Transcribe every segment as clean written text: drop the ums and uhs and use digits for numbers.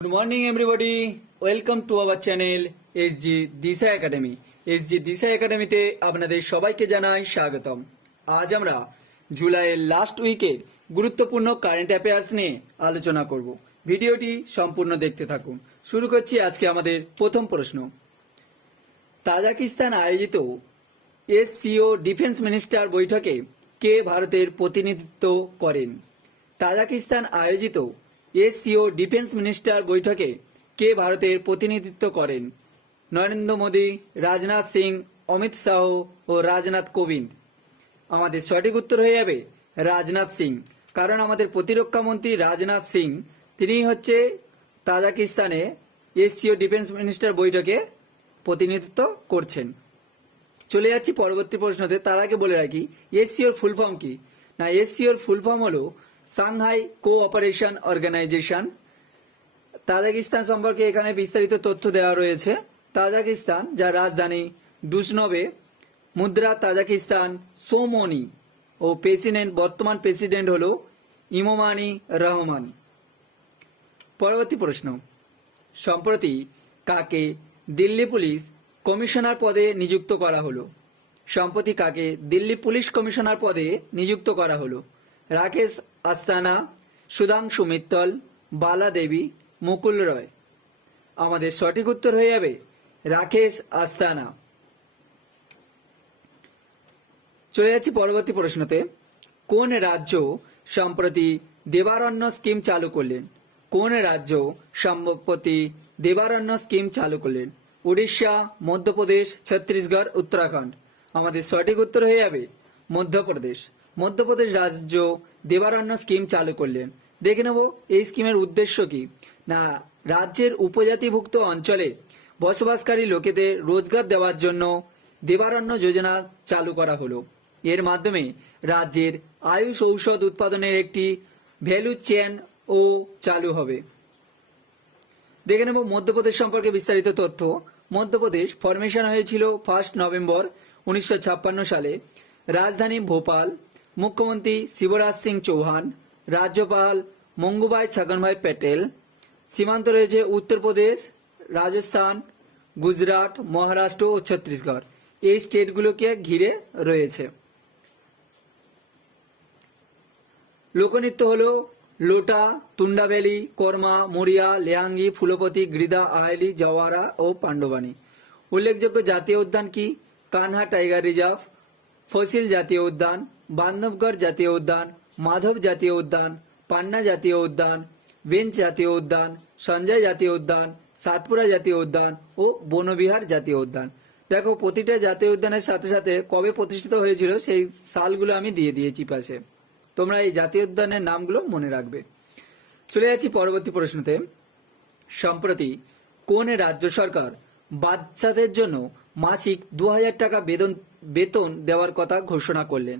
Good morning, everybody. Welcome to our channel SG Disha academy. SG দিশা একাডেমিতে আপনাদের সবাইকে জানাই স্বাগতম। আজ আমরা জুলাইয়ের লাস্ট উইকের গুরুত্বপূর্ণ কারেন্ট অ্যাফেয়ার্স নিয়ে আলোচনা করব। ভিডিওটি সম্পূর্ণ দেখতে থাকুন। শুরু করছি আজকে আমাদের প্রথম প্রশ্ন। তাজিকিস্তান আয়োজিত এসসিও ডিফেন্স মিনিস্টার বৈঠকে কে ভারতের প্রতিনিধিত্ব করেন? তাজিকিস্তান আয়োজিত এসসিও ডিফেন্স মিনিস্টার বৈঠকে কে ভারতের প্রতিনিধিত্ব করেন? নরেন্দ্র মোদী, রাজনাথ সিং, অমিত শাহ ও রাজনাথ কোবিন্দ। আমাদের সঠিক উত্তর হয়ে যাবে রাজনাথ সিং, কারণ আমাদের প্রতিরক্ষা মন্ত্রী রাজনাথ সিং তিনি হচ্ছে তাজিকিস্তানে এসসিও ডিফেন্স মিনিস্টার বৈঠকে প্রতিনিধিত্ব করছেন। চলে যাচ্ছি পরবর্তী প্রশ্নতে। তার আগে বলে রাখি এসসিওর ফুল ফর্ম কি না, এসসিওর ফুল ফর্ম হলো সাংহাই কোঅপারেশন অর্গানাইজেশন। তাজিকিস্তান সম্পর্কে এখানে বিস্তারিত তথ্য দেওয়া রয়েছে। তাজিকিস্তান, যার রাজধানী দুশনবে, মুদ্রা তাজিকিস্তান সোমনি ও প্রেসিডেন্ট, বর্তমান প্রেসিডেন্ট হলো ইমোমানি রহমান। পরবর্তী প্রশ্ন, সম্প্রতি কাকে দিল্লি পুলিশ কমিশনার পদে নিযুক্ত করা হলো? সম্প্রতি কাকে দিল্লি পুলিশ কমিশনার পদে নিযুক্ত করা হলো? রাকেশ আস্তানা, সুধাংশু মিত্তল, বালা দেবী, মুকুল রয়। আমাদের সঠিক উত্তর হয়ে যাবে রাকেশ আস্তানা। চলে যাচ্ছি পরবর্তী প্রশ্নতে। কোন রাজ্য সম্প্রতি দেবারণ্য স্কিম চালু করলেন? কোন রাজ্য সম্প্রতি দেবারণ্য স্কিম চালু করলেন? উড়িষ্যা, মধ্যপ্রদেশ, ছত্তিশগড়, উত্তরাখণ্ড। আমাদের সঠিক উত্তর হয়ে যাবে মধ্যপ্রদেশ। মধ্যপ্রদেশ রাজ্য দেবারণ্য স্কিম চালু করলেন। দেখে নেব এই স্কিমের উদ্দেশ্য কি না, রাজ্যের উপজাতিভুক্ত অঞ্চলে বসবাসকারী লোকেদের রোজগার দেওয়ার জন্য দেবারণ্য যোজনা চালু করা হলো। এর মাধ্যমে রাজ্যের আয়ুষ ঔষধ উৎপাদনের একটি ভ্যালু চেন ও চালু হবে। দেখে নেব মধ্যপ্রদেশ সম্পর্কে বিস্তারিত তথ্য। মধ্যপ্রদেশ ফরমেশন হয়েছিল 1 নভেম্বর 1956 সালে। রাজধানী ভোপাল। মুখ্যমন্ত্রী শিবরাজ সিং চৌহান, রাজ্যপাল মঙ্গুভাই ছগনভাই প্যাটেল। সীমান্ত রয়েছে উত্তরপ্রদেশ, রাজস্থান, গুজরাট, মহারাষ্ট্র ও ছত্তিশগড়। এই স্টেটগুলোকে ঘিরে রয়েছে। লোকনৃত্য হলো লোটা, তুন্ডাভেলি, কর্মা, মরিয়া, লেহাঙ্গি, ফুলপতি, গ্রিদা, আয়লি, জওয়ারা ও পাণ্ডবানী। উল্লেখযোগ্য জাতীয় উদ্যান কি? কানহা টাইগার রিজার্ভ, ফসিল জাতীয় উদ্যান, বান্ধবগড় জাতীয় উদ্যান, মাধব জাতীয় উদ্যান, পান্না জাতীয় উদ্যান, বেঞ্চ জাতীয় উদ্যান, সঞ্জয় জাতীয় উদ্যান, সাতপুরা জাতীয় উদ্যান ও বনবিহার জাতীয় উদ্যান। দেখো প্রতিটা জাতীয় উদ্যানের সাথে সাথে কবে প্রতিষ্ঠিত হয়েছিল সেই সালগুলো আমি দিয়ে দিয়েছি পাশে। তোমরা এই জাতীয় উদ্যানের নামগুলো মনে রাখবে। চলে যাচ্ছি পরবর্তী প্রশ্নতে। সম্প্রতি কোন রাজ্য সরকার বাচ্চাদের জন্য মাসিক 2000 টাকা বেতন দেওয়ার কথা ঘোষণা করলেন?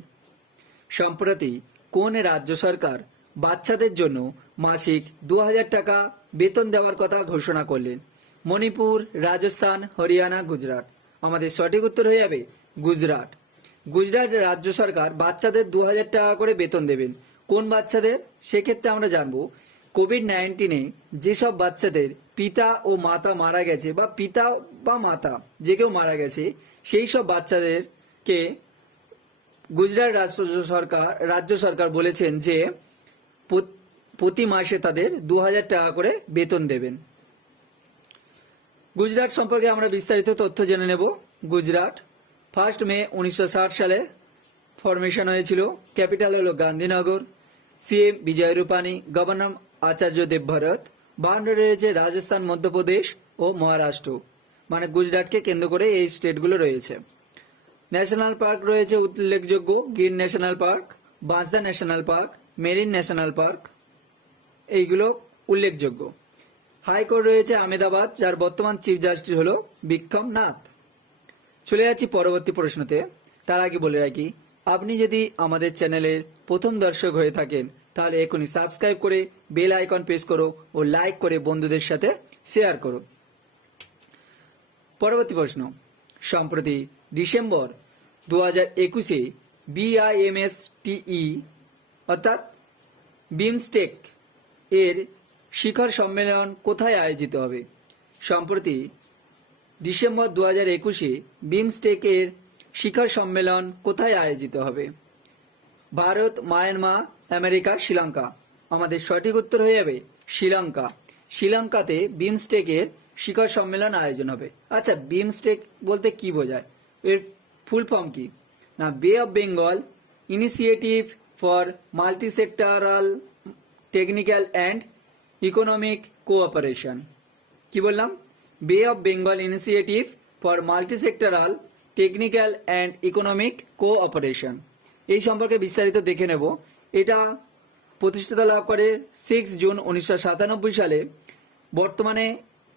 সম্প্রতি কোন রাজ্য সরকার বাচ্চাদের জন্য মাসিক 2000 টাকা বেতন দেওয়ার কথা ঘোষণা করলেন? মণিপুর, রাজস্থান, হরিয়ানা, গুজরাট। আমাদের সঠিক উত্তর হয়ে যাবে গুজরাট। গুজরাট রাজ্য সরকার বাচ্চাদের 2000 টাকা করে বেতন দেবেন। কোন বাচ্চাদের? সেক্ষেত্রে আমরা জানবো কোভিড-19 যেসব বাচ্চাদের পিতা ও মাতা মারা গেছে বা পিতা বা মাতা যে কেউ মারা গেছে, সেই সব বাচ্চাদেরকে গুজরাট রাজ্য সরকার বলেছেন যে প্রতি মাসে তাদের 2000 টাকা করে বেতন দেবেন। গুজরাট সম্পর্কে আমরা বিস্তারিত তথ্য জেনে নেব। গুজরাট 1 মে 1960 সালে ফরমেশন হয়েছিল। ক্যাপিটাল হলো গান্ধীনগর। সিএম বিজয় রূপানি, গভর্নর আচার্য দেবভরত। বাউন্ডারি রয়েছে রাজস্থান, মধ্যপ্রদেশ ও মহারাষ্ট্র। মানে গুজরাটকে কেন্দ্র করে এই স্টেটগুলো রয়েছে। ন্যাশনাল পার্ক রয়েছে উল্লেখযোগ্য Gir national park, Bansda national park, marine national park, এইগুলো উল্লেখযোগ্য। হাইকোর্ট রয়েছে আহমেদাবাদ, যার বর্তমান চিফ জাস্টিস হলো বিক্রম নাথ। চলে যাচ্ছি পরবর্তী প্রশ্নতে। তার আগে বলে রাখি, আপনি যদি আমাদের চ্যানেলের প্রথম দর্শক হয়ে থাকেন তাহলে এখনই সাবস্ক্রাইব করে বেল আইকন প্রেস করো ও লাইক করে বন্ধুদের সাথে শেয়ার করো। পরবর্তী প্রশ্ন, সম্প্রতি ডিসেম্বর 2021-এ BIMSTE অর্থাৎ বিমস্টেক এর শিখর সম্মেলন কোথায় আয়োজিত হবে? সম্প্রতি ডিসেম্বর 2021-এ বিমস্টেকের শিখর সম্মেলন কোথায় আয়োজিত হবে? Bharat, Myanmar, America, Sri Lanka. আমাদের সঠিক উত্তর হয়ে যাবে শ্রীলঙ্কা। শ্রীলঙ্কাতে বিমস্টেকের শিখর সম্মেলন আয়োজন হবে। আচ্ছা, বিমস্টেক বলতে কি বোঝায়? এর ফুল ফর্ম কি? না, বে of Bengal initiative for multi-sectoral technical and economic cooperation. কি বললাম? বে of Bengal initiative for multi-sectoral technical and economic cooperation. এই সম্পর্কে বিস্তারিত দেখে নেব। এটা প্রতিষ্ঠাতা লাভ করে 6 জুন 1997 সালে। বর্তমানে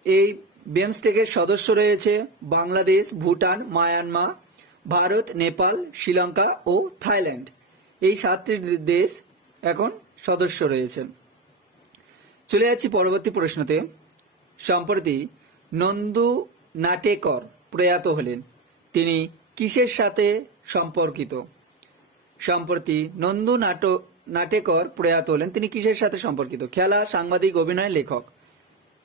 এই বিমস্টেকের সদস্য রয়েছে বাংলাদেশ, ভুটান, মায়ানমার, ভারত, নেপাল, শ্রীলঙ্কা ও থাইল্যান্ড। এই 7টি দেশ এখন সদস্য রয়েছেন। চলে যাচ্ছি পরবর্তী প্রশ্নতে। সম্প্রতি নন্দু নাটেকর প্রয়াত হলেন, তিনি কিসের সাথে সম্পর্কিত? সম্প্রতি নন্দু নাটেকর প্রয়াত হলেন, তিনি কিসের সাথে সম্পর্কিত? খেলা, সাংবাদিক, অভিনয়, লেখক।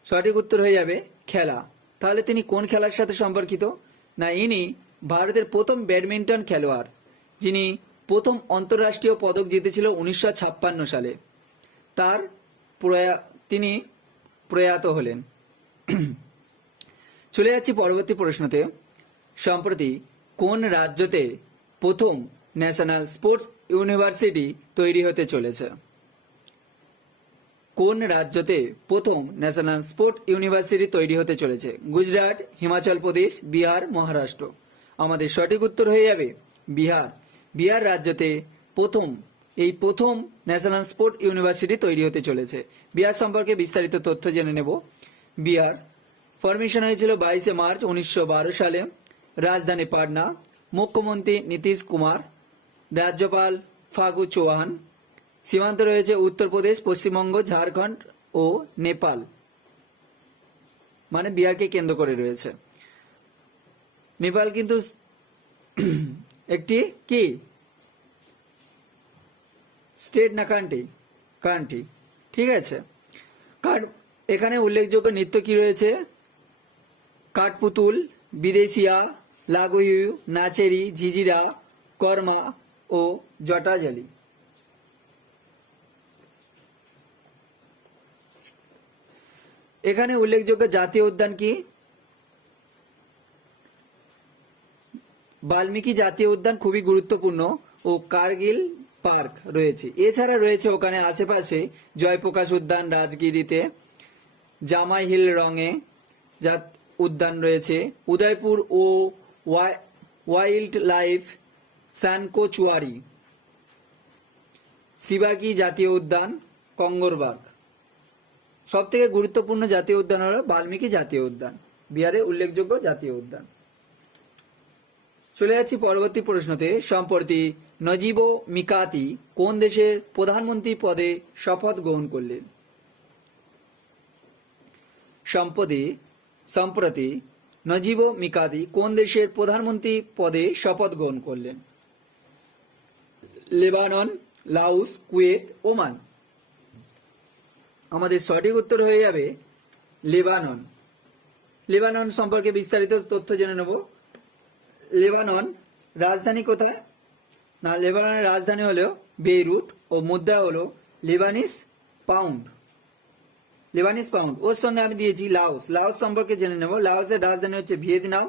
সঠিক উত্তর হয়ে যাবে খেলা। তাহলে তিনি কোন খেলার সাথে সম্পর্কিত? না, ইনি ভারতের প্রথম ব্যাডমিন্টন খেলোয়াড়, যিনি প্রথম আন্তর্রাষ্ট্রীয় পদক জিতেছিল 1956 সালে। তিনি প্রয়াত হলেন। চলে যাচ্ছি পরবর্তী প্রশ্নতে। সম্প্রতি কোন রাজ্যতে প্রথম ন্যাশনাল স্পোর্টস ইউনিভার্সিটি তৈরি হতে চলেছে? কোন রাজ্যতে প্রথম ন্যাশনাল স্পোর্ট ইউনিভার্সিটি তৈরি হতে চলেছে? গুজরাট, হিমাচল প্রদেশ, বিহার, মহারাষ্ট্র। আমাদের সঠিক উত্তর হয়ে যাবে বিহার। বিহার রাজ্যতে প্রথম ন্যাশনাল স্পোর্ট ইউনিভার্সিটি তৈরি হতে চলেছে। বিহার সম্পর্কে বিস্তারিত তথ্য জেনে নেব। বিহার ফরমেশন হয়েছিল 22 মার্চ 1912 সালে। রাজধানী পাটনা। মুখ্যমন্ত্রী নীতিশ কুমার। রাজ্যপাল ফাগু চৌহান। সীমান্ত রয়েছে উত্তরপ্রদেশ, পশ্চিমবঙ্গ, ঝাড়খণ্ড ও নেপাল, মানে বিহারকে কেন্দ্র করে রয়েছে। নেপাল কিন্তু একটি কি স্টেট না কান্ট্রি? কান্ট্রি, ঠিক আছে। এখানে উল্লেখযোগ্য নৃত্য কি রয়েছে? কাঠপুতুল, বিদেশিয়া, লাগুয়ু, নাচেরি, ঝিঝিরা, কর্মা ও জটাজলি। এখানে উল্লেখযোগ্য জাতীয় উদ্যান কি? বাল্মীকি জাতীয় উদ্যান খুবই গুরুত্বপূর্ণ ও কার্গিল পার্ক রয়েছে। এছাড়া রয়েছে ওখানে আশেপাশে জয়প্রকাশ উদ্যান রাজগিরিতে, জামাই হিল রঙে উদ্যান রয়েছে, উদয়পুর ও ওয়াইল্ড লাইফ স্যানকচুয়ারি, শিবাগি জাতীয় উদ্যান, কঙ্গরবাগ। সব থেকে গুরুত্বপূর্ণ জাতীয় উদ্যান হল বাল্মীকি জাতীয় উদ্যান, বিহারের উল্লেখযোগ্য জাতীয় উদ্যান। চলে যাচ্ছি পরবর্তী প্রশ্নতে। সম্প্রতি নজিব মিকাতি কোন দেশের প্রধানমন্ত্রী পদে শপথ গ্রহণ করলেন? সম্প্রতি নজিব মিকাতি কোন দেশের প্রধানমন্ত্রী পদে শপথ গ্রহণ করলেন? Lebanon, Laos, Kuwait, Oman. আমাদের সঠিক উত্তর হয়ে যাবে লেবানন। লেবানন সম্পর্কে বিস্তারিত তথ্য জেনে নেব। লেবানন রাজধানী কোথায়? না, লেবাননের রাজধানী হলো বেইরুট ও মুদ্রা হলো লেবানিস পাউন্ড। Lebanese pound. ওর সঙ্গে আমি দিয়েছি লাওস। লাওস সম্পর্কে জেনে নেব। লাওসের রাজধানী হচ্ছে ভিয়েতনাম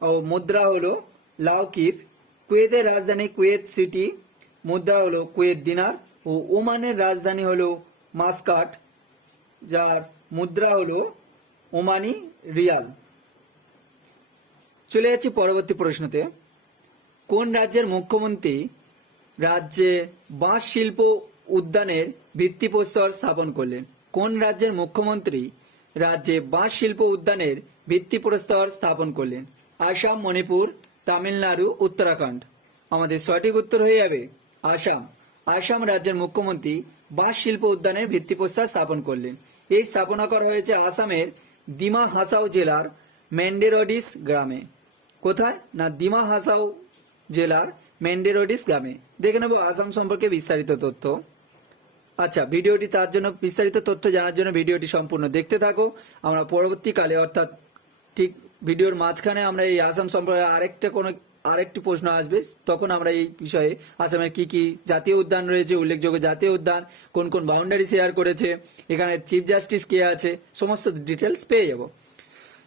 ও মুদ্রা হলো লাওকিপ। কুয়েতের রাজধানী কুয়েত সিটি, মুদ্রা হলো কুয়েত দিনার ও ওমানের রাজধানী হলো মাস্কাট, যার মুদ্রা হলো ওমানি রিয়াল। চলে যাচ্ছি পরবর্তী প্রশ্নতে। কোন রাজ্যের মুখ্যমন্ত্রী রাজ্যে বাঁশ শিল্প উদ্যানের ভিত্তিপ্রস্তর স্থাপন করলেন? কোন রাজ্যের মুখ্যমন্ত্রী রাজ্যে বাঁশ শিল্প উদ্যানের ভিত্তিপ্রস্তর স্থাপন করলেন? আসাম, মণিপুর, তামিলনাড়ু, উত্তরাখণ্ড। আমাদের সঠিক উত্তর হয়ে যাবে আসাম। আসাম রাজ্যের মুখ্যমন্ত্রী বাঁশ শিল্প উদ্যানের ভিত্তিপ্রস্তর স্থাপন করলেন। এই স্থাপনা করা হয়েছে আসামের ডিমা হাসাও জেলার মেন্ডেরডিস গ্রামে। কোথায়? না, ডিমা হাসাও জেলার মেন্ডেরডিস গ্রামে। দেখে নেব আসাম সম্পর্কে বিস্তারিত তথ্য। আচ্ছা, ভিডিওটি তার জন্য বিস্তারিত তথ্য জানার জন্য ভিডিওটি সম্পূর্ণ দেখতে থাকো। আমরা পরবর্তীকালে অর্থাৎ ঠিক ভিডিওর মাঝখানে আমরা এই আসাম সম্পর্কে আরেকটি প্রশ্ন আসবে, তখন আমরা এই বিষয়ে আসামের কি কি জাতীয় উদ্যান রয়েছে, উল্লেখযোগ্য জাতীয় উদ্যান, কোন কোন বাউন্ডারি শেয়ার করেছে, এখানে চিফ জাস্টিস কে আছে, সমস্ত ডিটেলস পেয়ে যাব।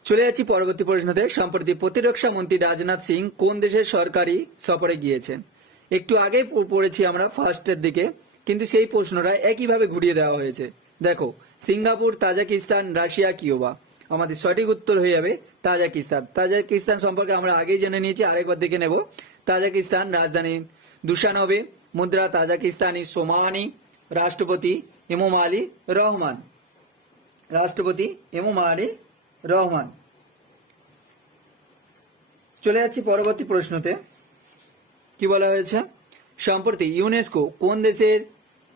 চলে যাচ্ছি পরবর্তী প্রশ্নতে। সম্প্রতি প্রতিরক্ষা মন্ত্রী রাজনাথ সিং কোন দেশের সরকারি সফরে গিয়েছেন? একটু আগে পড়েছি আমরা ফার্স্টের দিকে, কিন্তু সেই প্রশ্নটা একইভাবে ঘুরিয়ে দেওয়া হয়েছে। দেখো, সিঙ্গাপুর, তাজিকিস্তান, রাশিয়া, কিউবা। আমাদের সঠিক উত্তর হয়ে যাবে তাজিকিস্তান। তাজিকিস্তান সম্পর্কে আমরা আগেই জেনে নিয়েছি, আরেকবার দেখে নেব। তাজিকিস্তান, রাজধানী দুশানবে, মুদ্রা তাজিকিস্তানি সোমানি, রাষ্ট্রপতি ইমোমালি রহমান। রাষ্ট্রপতি ইমোমালি রহমান। চলে যাচ্ছি পরবর্তী প্রশ্নতে। কি বলা হয়েছে? সম্প্রতি ইউনেস্কো কোন দেশের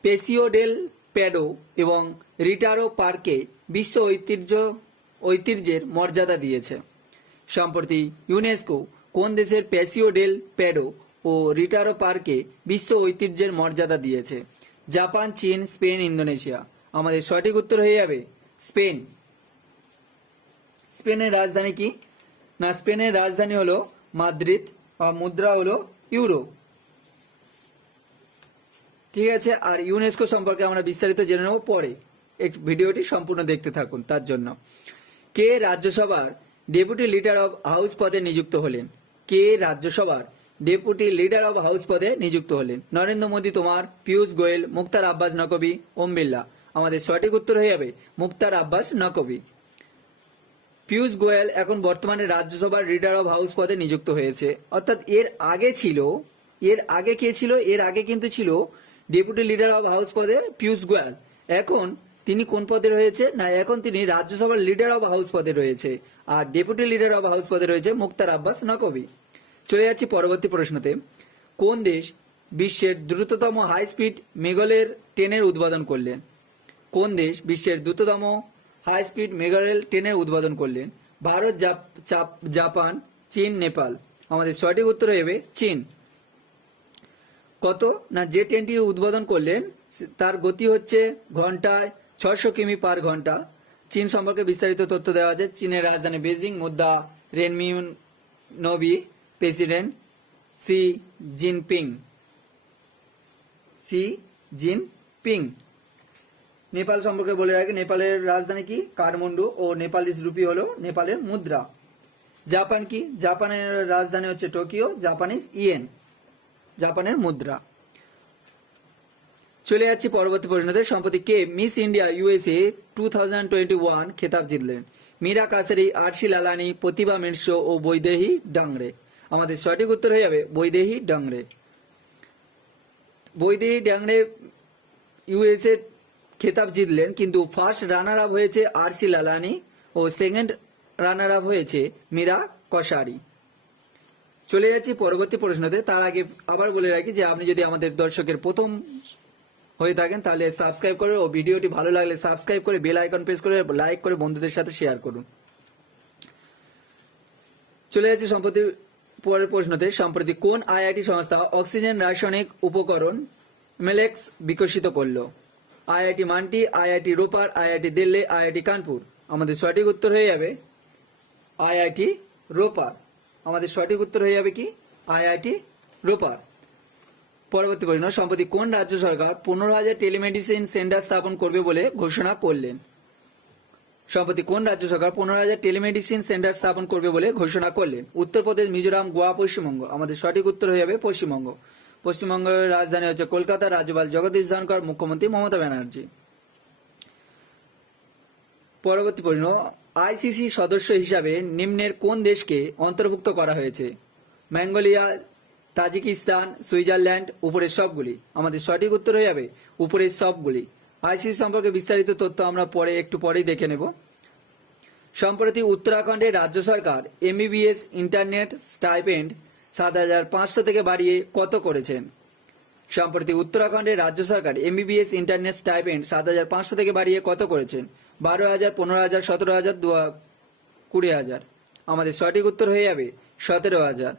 পেসিও ডেল প্যাডো এবং রিটারো পার্কে বিশ্ব ঐতিহ্যের মর্যাদা দিয়েছে? সম্প্রতি ইউনেস্কো কোন দেশের পেসিও ডেল প্যাডো ও রিটারো পার্কে বিশ্ব ঐতিহ্যের মর্যাদা দিয়েছে? জাপান, চীন, স্পেন, ইন্দোনেশিয়া। আমাদের সঠিক উত্তর হয়ে যাবে স্পেন। স্পেনের রাজধানী কি? না, স্পেনের রাজধানী হলো মাদ্রিদ আর মুদ্রা হলো ইউরো। ঠিক আছে, আর ইউনেস্কো সম্পর্কে আমরা বিস্তারিত জেনে নেব পরে। ভিডিওটি সম্পূর্ণ দেখতে থাকুন তার জন্য। কে রাজ্যসভার ডেপুটি লিডার অব হাউস পদে নিযুক্ত হলেন? কে রাজ্যসভার ডেপুটি লিডার অব হাউস পদে নিযুক্ত হলেন? নরেন্দ্র মোদী, তোমার, পীয়ূষ গোয়েল, মুখতার আব্বাস নকভি, ওম বিড়লা। আমাদের সঠিক উত্তর হয়ে যাবে মুখতার আব্বাস নকভি। পীয়ূষ গোয়েল এখন বর্তমানে রাজ্যসভার লিডার অব হাউস পদে নিযুক্ত হয়েছে। অর্থাৎ এর আগে কে ছিল? এর আগে কিন্তু ছিল ডেপুটি লিডার অব হাউস পদে পীয়ূষ গোয়েল। এখন তিনি কোন পদে রয়েছে? না, এখন তিনি রাজ্যসভার লিডার অব হাউস পদে রয়েছে, আর ডেপুটি লিডার অব হাউস পদে রয়েছে মুখতার আব্বাস নকভি। চলে যাচ্ছি পরবর্তী প্রশ্নতে। কোন দেশ বিশ্বের দ্রুততম হাই স্পিড মেগালের ট্রেনের উদ্বোধন করলেন? কোন দেশ বিশ্বের দ্রুততম হাই স্পিড মেগারেল ট্রেনের উদ্বোধন করলেন? ভারত, জাপান, চীন, নেপাল। আমাদের সঠিক উত্তর হবে চীন। কত? না, যে ট্রেনটি উদ্বোধন করলেন তার গতি হচ্ছে ঘন্টায় 600 কিমি পার ঘন্টা। চীন সম্পর্কে বিস্তারিত তথ্য দেওয়া আছে। চীনের রাজধানী বেজিং, মুদ্রা রেনমিন নবি, প্রেসিডেন্ট সি জিনপিং। নেপাল সম্পর্কে বলে রাখি, নেপালের রাজধানী কি? কাঠমান্ডু ও নেপালিস রুপি হলো নেপালের মুদ্রা। জাপান কি? জাপানের রাজধানী হচ্ছে টোকিও, জাপানিজ ইয়েন জাপানের মুদ্রা। চলে যাচ্ছি পরবর্তী প্রশ্নতে। সম্প্রতি কে মিস ইন্ডিয়া ইউএসএ 2021 খেতাব জিতলেন? মীরা কাসরি, আরশি লালানি, প্রতিভা মিশ্র ও বৈদেহী ডাংরে। আমাদের সঠিক উত্তর হয়ে যাবে বৈদেহী ডাংরে। বৈদেহী ডাংরে ইউএসএ খেতাব জিতলেন, কিন্তু ফার্স্ট রানার আপ হয়েছে আরশি লালানি ও সেকেন্ড রানার আপ হয়েছে মীরা কসারি। চলে যাচ্ছি পরবর্তী প্রশ্নতে। তার আগে আবার বলে রাখি যে আপনি যদি আমাদের দর্শকের প্রথম হয়ে থাকেন তাহলে সাবস্ক্রাইব করে ও ভিডিওটি ভালো লাগলে সাবস্ক্রাইব করে বেল আইকন প্রেস করে লাইক করে বন্ধুদের সাথে শেয়ার করুন। চলে যাচ্ছি সম্প্রতি পরের প্রশ্নতে। সম্প্রতি কোন আইআইটি সংস্থা অক্সিজেন রাসায়নিক উপকরণ মেলেক্স বিকশিত করলো? IIT Mandi, IIT Ropar, IIT Delhi, IIT Kanpur. আমাদের সঠিক উত্তর হয়ে যাবে আইআইটি রোপার। আমাদের সঠিক উত্তর হয়ে যাবে কি? আইআইটি রোপার। পরবর্তী প্রশ্ন। সম্প্রতি কোন রাজ্য সরকার 15,000 টেলিমেডিসিন সেন্টার স্থাপন করবে বলে ঘোষণা করলেন? সম্প্রতি কোন রাজ্য সরকার 15,000 টেলিমেডিসিন সেন্টার স্থাপন করবে বলে ঘোষণা করলেন? উত্তরপ্রদেশ, মিজোরাম, গোয়া, পশ্চিমবঙ্গ। আমাদের সঠিক উত্তর হয়ে যাবে পশ্চিমবঙ্গ। পশ্চিমবঙ্গের রাজধানী হচ্ছে কলকাতা, রাজ্যপাল জগদীশ ধনখড়, মুখ্যমন্ত্রী মমতা ব্যানার্জি। পরবর্তী প্রশ্ন। আইসিসি সদস্য হিসাবে নিম্নের কোন দেশকে অন্তর্ভুক্ত করা হয়েছে? মঙ্গোলিয়া, তাজিকিস্তান, সুইজারল্যান্ড, উপরের সবগুলি। আমাদের সঠিক উত্তর হয়ে যাবে উপরের সবগুলি। আইসিসি সম্পর্কে বিস্তারিত তথ্য আমরা একটু পরেই দেখে নেব। সম্প্রতি উত্তরাখণ্ডের রাজ্য সরকার এমবিবিএস ইন্টারনেট স্টাইপেন্ড 7,500 থেকে বাড়িয়ে কত করেছেন? সম্প্রতি উত্তরাখণ্ডের রাজ্য সরকার এমবিবিএস ইন্টারনেট স্টাইপেন্ড 7,500 থেকে বাড়িয়ে কত করেছেন? 12,000, 15,000, 17,000, 20,000। আমাদের সঠিক উত্তর হয়ে যাবে 17,000।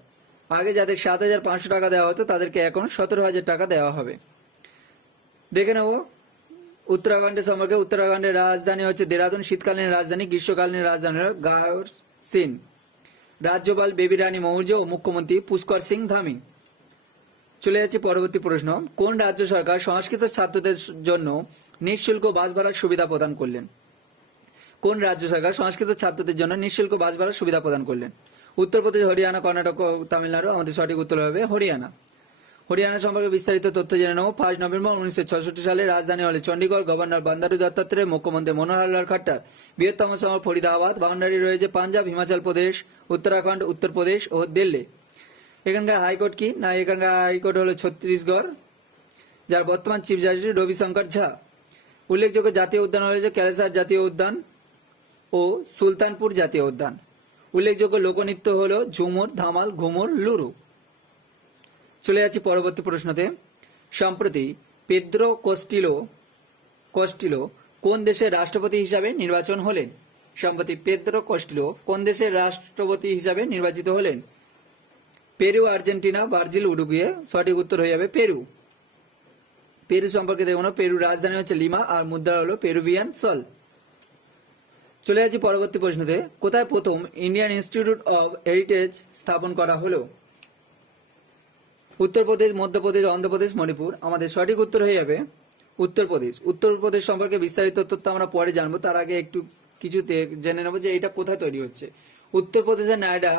আগে যাদের 7,500 টাকা দেওয়া হতো তাদেরকে এখন 17,000 টাকা দেওয়া হবে। দেখে নেব উত্তরাখণ্ডের সম্পর্কে উত্তরাখণ্ডের রাজধানী হচ্ছে দেরাদুন, শীতকালীন রাজধানী, গ্রীষ্মকালীন রাজধানী হল গায়রসিন। রাজ্যপাল বেবি রানী মৌর্য ও মুখ্যমন্ত্রী পুষ্কর সিং ধামি। চলে যাচ্ছে পরবর্তী প্রশ্ন, কোন রাজ্য সরকার সংস্কৃত ছাত্রদের জন্য নিঃশুল্ক বাস ভাড়ার সুবিধা প্রদান করলেন? কোন রাজ্য সরকার সংস্কৃত ছাত্রদের জন্য নিঃশুল্ক বাস ভাড়ার সুবিধা প্রদান করলেন? উত্তরপ্রদেশ, হরিয়ানা, কর্ণাটক ও তামিলনাড়ু। আমাদের সঠিক উত্তর হবে হরিয়ানা। হরিয়ানা সম্পর্কে বিস্তারিত তথ্য জেনে নেব। 5 নভেম্বর 1966 সালে রাজধানী হলে চণ্ডীগড়, গভর্নর বান্দারু দত্তাত্রেয়, মুখ্যমন্ত্রী মনোহর লাল খাট্টার। বৃহত্তম শহর ফরিদাবাদ। বাউন্ডারি রয়েছে পাঞ্জাব, হিমাচল প্রদেশ, উত্তরাখণ্ড, উত্তরপ্রদেশ ও দিল্লি। এখানকার হাইকোর্ট কি না, এখানকার হাইকোর্ট হলো ছত্তিশগড়, যার বর্তমান চিফ জাস্টিস রবিশঙ্কর ঝা। উল্লেখযোগ্য জাতীয় উদ্যান রয়েছে ক্যালেসার জাতীয় উদ্যান ও সুলতানপুর জাতীয় উদ্যান। উল্লেখযোগ্য লোকনৃত্য হলো ঝুমুর, ধামাল, ঘুমুর, লুরু। চলে যাচ্ছি পরবর্তী প্রশ্নতে। সম্প্রতি পেদ্রো কস্টিলো কোন দেশের রাষ্ট্রপতি হিসাবে নির্বাচন হলেন? সম্প্রতি পেদ্রো কস্টিলো কোন দেশের রাষ্ট্রপতি হিসাবে নির্বাচিত হলেন? Peru, Argentina, Brazil, Uruguay. সঠিক উত্তর হয়ে যাবে পেরু। পেরু সম্পর্কে দেখুন, পেরু রাজধানী হচ্ছে লিমা আর মুদ্রা হলো পেরুভিয়ান সল। চলে যাচ্ছি পরবর্তী প্রশ্নতে। কোথায় প্রথম ইন্ডিয়ান ইনস্টিটিউট অব হেরিটেজ স্থাপন করা হলো? উত্তরপ্রদেশ, মধ্যপ্রদেশ, অন্ধ্রপ্রদেশ, মণিপুর। আমাদের সঠিক উত্তর হয়ে যাবে উত্তরপ্রদেশ। উত্তরপ্রদেশ সম্পর্কে বিস্তারিত তথ্য আমরা পরে জানবো, তার আগে একটু কিছুতে জেনে নেবো যে এটা কোথায় তৈরি হচ্ছে। উত্তরপ্রদেশের নয়ডা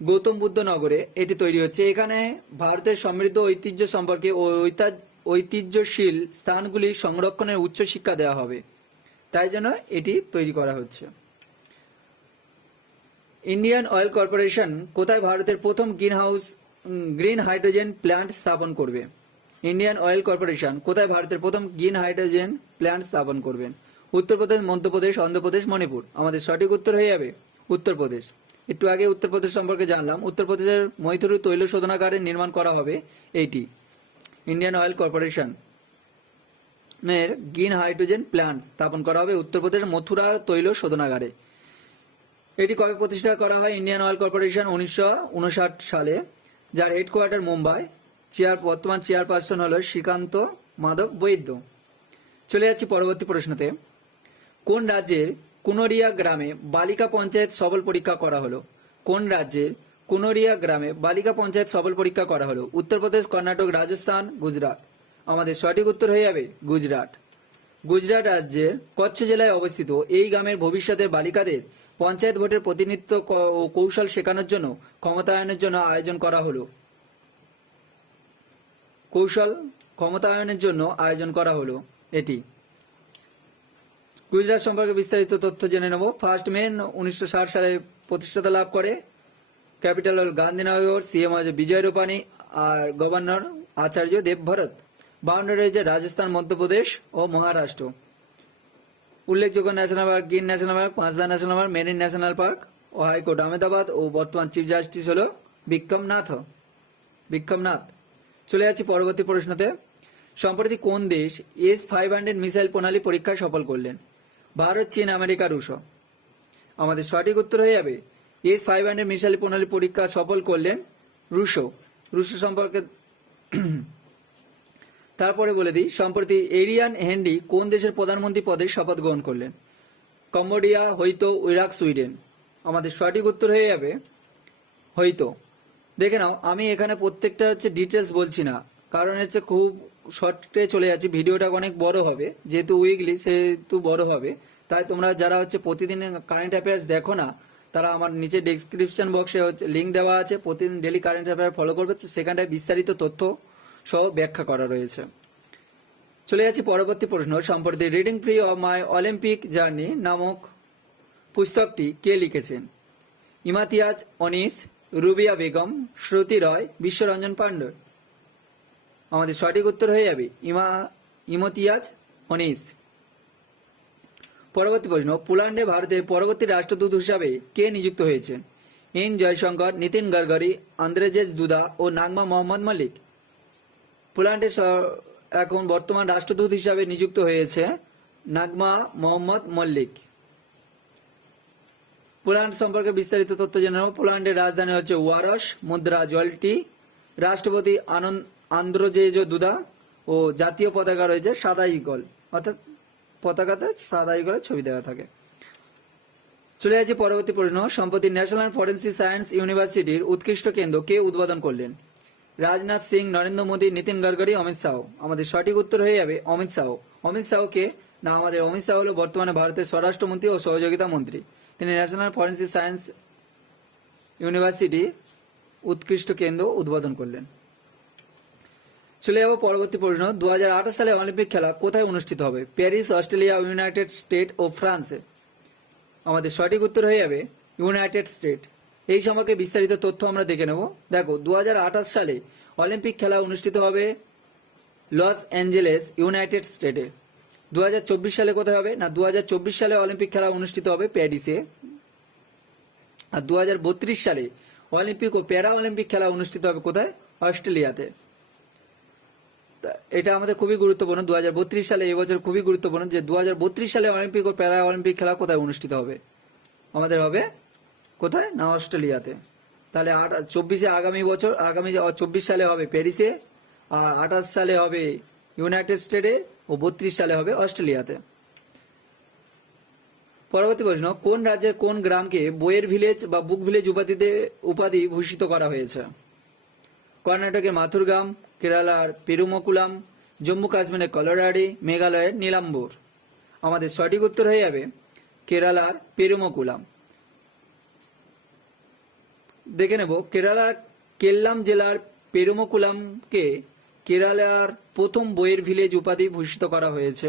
গৌতম বুদ্ধ নগরে এটি তৈরি হচ্ছে। এখানে ভারতের সমৃদ্ধ ঐতিহ্য সম্পর্কে ও ঐতিহ্যশীল স্থানগুলি সংরক্ষণের উচ্চ শিক্ষা দেওয়া হবে, তাই জন্য এটি তৈরি করা হচ্ছে। ইন্ডিয়ান অয়েল কর্পোরেশন কোথায় ভারতের প্রথম গ্রিন হাইড্রোজেন প্ল্যান্ট স্থাপন করবে? ইন্ডিয়ান অয়েল কর্পোরেশন কোথায় ভারতের প্রথম গ্রিন হাইড্রোজেন প্ল্যান্ট স্থাপন করবেন? উত্তরপ্রদেশ, মধ্যপ্রদেশ, অন্ধ্রপ্রদেশ, মণিপুর। আমাদের সঠিক উত্তর হয়ে যাবে উত্তরপ্রদেশ। একটু আগে উত্তরপ্রদেশ সম্পর্কে জানলাম। উত্তরপ্রদেশের মৈথুরু তৈল শোধনাগারের নির্মাণ করা হবে এইটি। ইন্ডিয়ান অয়েল কর্পোরেশন এর গ্রিন হাইড্রোজেন প্ল্যান্ট স্থাপন করা হবে উত্তরপ্রদেশ মথুরা তৈল শোধনাগারে। এটি কবে প্রতিষ্ঠা করা হয়? ইন্ডিয়ান অয়েল কর্পোরেশন 1959 সালে, যার হেডকোয়ার্টার মুম্বাই। বর্তমান চেয়ারপারসন হল শ্রীকান্ত মাধব বৈদ্য। চলে যাচ্ছি পরবর্তী প্রশ্নতে। কোন রাজ্যের কুনোরিয়া গ্রামে বালিকা পঞ্চায়েত সবল পরীক্ষা করা হলো? কোন রাজ্যের কুনোরিয়া গ্রামে বালিকা পঞ্চায়েত সবল পরীক্ষা করা হলো? উত্তরপ্রদেশ, কর্ণাটক, রাজস্থান, গুজরাট। আমাদের সঠিক উত্তর হয়ে যাবে গুজরাট। গুজরাট রাজ্যের কচ্ছ জেলায় অবস্থিত এই গ্রামের ভবিষ্যতের বালিকাদের পঞ্চায়েত ভোটের প্রতিনিধিত্ব ও কৌশল শেখানোর জন্য ক্ষমতায়নের জন্য আয়োজন করা হলো। এটি। গুজরাট সম্পর্কে বিস্তারিত তথ্য জেনে নেব। 1 মে 1960 সালে প্রতিষ্ঠাতা লাভ করে। ক্যাপিটাল হল গান্ধীনগর। সিএম হচ্ছে বিজয় রূপানী আর গভর্নর আচার্য দেবভরত। বাউন্ডারি রয়েছে রাজস্থান, মধ্যপ্রদেশ ও মহারাষ্ট্র। উল্লেখযোগ্য national park: Gir national park, Bansda national park, marine national park ও হাইকোর্ট আহমেদাবাদ ও বর্তমান চিফ জাস্টিস হল বিক্রমনাথ। চলে যাচ্ছি পরবর্তী প্রশ্নতে। সম্প্রতি কোন দেশ S-500 মিসাইল প্রণালী পরীক্ষায় সফল করলেন? ভারত, চীন, আমেরিকা, রুশ। আমাদের সঠিক উত্তর হয়ে যাবে S-500 মিসাইল প্রণালী পরীক্ষা সফল করলেন রুশ সম্পর্কে। তারপরে বলে দিই, সম্প্রতি এরিয়ান হেনরি কোন দেশের প্রধানমন্ত্রী পদে শপথ গ্রহণ করলেন? কম্বোডিয়া, হয়তো, ইরাক, সুইডেন। আমাদের সঠিক উত্তর হয়ে যাবে হয়তো। দেখে নাও, আমি এখানে প্রত্যেকটা ডিটেলস বলছি না, কারণ খুব শর্টে চলে যাচ্ছে। ভিডিওটা অনেক বড় হবে, যেহেতু উইকলি সেহেতু বড় হবে। তাই তোমরা যারা প্রতিদিন কারেন্ট অ্যাফেয়ার্স দেখো না, তারা আমার নিচে ডেসক্রিপশন বক্সে লিঙ্ক দেওয়া আছে, প্রতিদিন ডেলি কারেন্ট অ্যাফেয়ার ফলো করবে, সেখানটায় বিস্তারিত তথ্য সহ ব্যাখ্যা করা রয়েছে। চলে যাচ্ছি পরবর্তী প্রশ্ন। সম্প্রতি reading free of my Olympic journey নামক পুস্তকটি কে লিখেছেন? ইমাতিয়াজ অনিস, রুবিয়া বেগম, শ্রুতি রয়, বিশ্বরঞ্জন পাণ্ডে। আমাদের সঠিক উত্তর হয়ে যাবে ইমতিয়াজ অনিস। পরবর্তী প্রশ্ন। পোল্যান্ডে ভারতের পরবর্তী রাষ্ট্রদূত হিসাবে কে নিযুক্ত হয়েছেন? এন জয়শঙ্কর, নীতিন গডকরি, আন্দ্রেজেস দুদা ও নাগমা মোহাম্মদ মল্লিক। পোল্যান্ডে এখন বর্তমান রাষ্ট্রদূত হিসাবে নিযুক্ত হয়েছে নাগমা মোহাম্মদ মল্লিক। পোল্যান্ড সম্পর্কে বিস্তারিত তথ্য জেনে নেব। পোল্যান্ডের রাজধানী হচ্ছে ওয়ারশ, মুদ্রা জলটি, রাষ্ট্রপতি আন্দ্রেজেস দুদা ও জাতীয় পতাকা রয়েছে সাদা ঈগল। অর্থাৎ পতাকাতে সাদাই করে ছবি দেওয়া থাকে। চলে যাচ্ছি পরবর্তী প্রশ্ন। সম্প্রতি ন্যাশনাল ফরেন্সিক সায়েন্স ইউনিভার্সিটির উৎকৃষ্ট কেন্দ্র কে উদ্বোধন করলেন? রাজনাথ সিং, নরেন্দ্র মোদী, নীতিন গডকরি, অমিত শাহ। আমাদের সঠিক উত্তর হয়ে যাবে অমিত শাহ। অমিত শাহ কে না, আমাদের অমিত শাহ হলো বর্তমানে ভারতের স্বরাষ্ট্রমন্ত্রী ও সহযোগিতা মন্ত্রী। তিনি ন্যাশনাল ফরেন্সিক সায়েন্স ইউনিভার্সিটি উৎকৃষ্ট কেন্দ্র উদ্বোধন করলেন। চলে যাবো পরবর্তী প্রশ্ন। 2028 সালে অলিম্পিক খেলা কোথায় অনুষ্ঠিত হবে? প্যারিস, অস্ট্রেলিয়া, ইউনাইটেড স্টেট ও ফ্রান্সে। আমাদের সঠিক উত্তর হয়ে যাবে ইউনাইটেড স্টেট। এই সম্পর্কে বিস্তারিত তথ্য আমরা দেখে নেব। দেখো, 2028 সালে অলিম্পিক খেলা অনুষ্ঠিত হবে লস অ্যাঞ্জেলেস, ইউনাইটেড স্টেটে। 2024 সালে কোথায় হবে না, 2024 সালে অলিম্পিক খেলা অনুষ্ঠিত হবে প্যারিসে। আর 2032 সালে অলিম্পিক ও প্যারা অলিম্পিক খেলা অনুষ্ঠিত হবে কোথায়? অস্ট্রেলিয়াতে। এটা আমাদের খুবই গুরুত্বপূর্ণ। 2032 সালে, এবছর খুবই গুরুত্বপূর্ণ যে 2032 সালে অলিম্পিক ও প্যারা অলিম্পিক খেলা কোথায় অনুষ্ঠিত হবে? আমাদের হবে কোথায় না, অস্ট্রেলিয়াতে। তাহলে 24 আগামী বছর, আগামী 24 সালে হবে প্যারিসে, আর 28 সালে হবে ইউনাইটেড স্টেটে ও 32 সালে হবে অস্ট্রেলিয়াতে। পরবর্তী প্রশ্ন। কোন রাজ্যের কোন গ্রামকে বইয়ের ভিলেজ বা বুক ভিলেজ উপাধি ভূষিত করা হয়েছে? কর্ণাটকের মাথুরগাম, কেরালার পেরুমকুলাম, জম্মু কাশ্মীরের কলোরাডি, মেঘালয়ের নীলাম্বুর। আমাদের সঠিক উত্তর হয়ে যাবে কেরালার পেরুমকুলাম। দেখে নেব, কেরালার কেল্লাম জেলার পেরুমকুলামকে কেরালার প্রথম বইয়ের ভিলেজ উপাধি ভূষিত করা হয়েছে।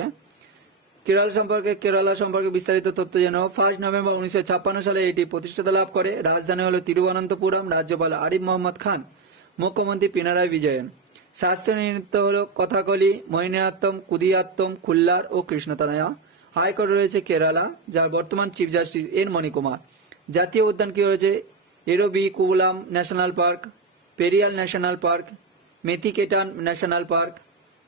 কেরালা সম্পর্কে বিস্তারিত তথ্য জেনে 1 নভেম্বর 1956 সালে এটি প্রতিষ্ঠাতা লাভ করে। রাজধানী হল তিরুবনন্তপুরম। রাজ্যপাল আরিফ মোহাম্মদ খান, মুখ্যমন্ত্রী পিনারাই বিজয়ন। শাস্ত্রীয় নৃত্য হল কথাকলি, মোহিনীআট্টম, কুদিয়াত্তম, কুল্লার ও কৃষ্ণতনয়া। হাইকোর্ট রয়েছে কেরালা, যার বর্তমান চিফ জাস্টিস এন মণিকুমার। জাতীয় উদ্যান কি রয়েছে? Eravikulam national park, Periyar national park, Mathikettan national park,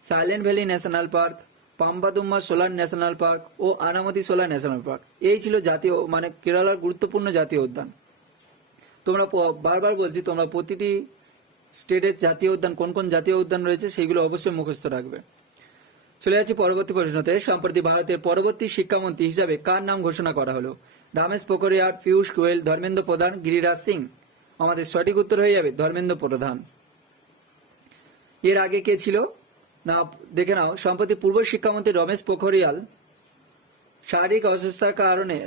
silent valley national park, Pambadum Shola national park ও আনামতি সোলার ন্যাশনাল পার্ক। এই ছিল জাতীয় মানে কেরালার গুরুত্বপূর্ণ জাতীয় উদ্যান। তোমরা বারবার বলছি, তোমরা প্রতিটি স্টেটের জাতীয় উদ্যান কোন কোন জাতীয় উদ্যান রয়েছে সেইগুলো অবশ্যই মুখস্থ রাখবে। চলে যাচ্ছি পরবর্তী প্রশ্নতে। সম্প্রতি ভারতের পরবর্তী শিক্ষামন্ত্রী হিসাবে কার নাম ঘোষণা করা হলো? রমেশ পোখরিয়াল, পীয়ূষ গোয়েল, ধর্মেন্দ্র প্রধান, গিরিরাজ সিং। আমাদের সঠিক উত্তর হয়ে যাবে ধর্মেন্দ্র প্রধান। এর আগে কে ছিল না, দেখে নাও। সম্প্রতি পূর্ব শিক্ষামন্ত্রী রমেশ পোখরিয়াল শারীরিক অসুস্থতার কারণে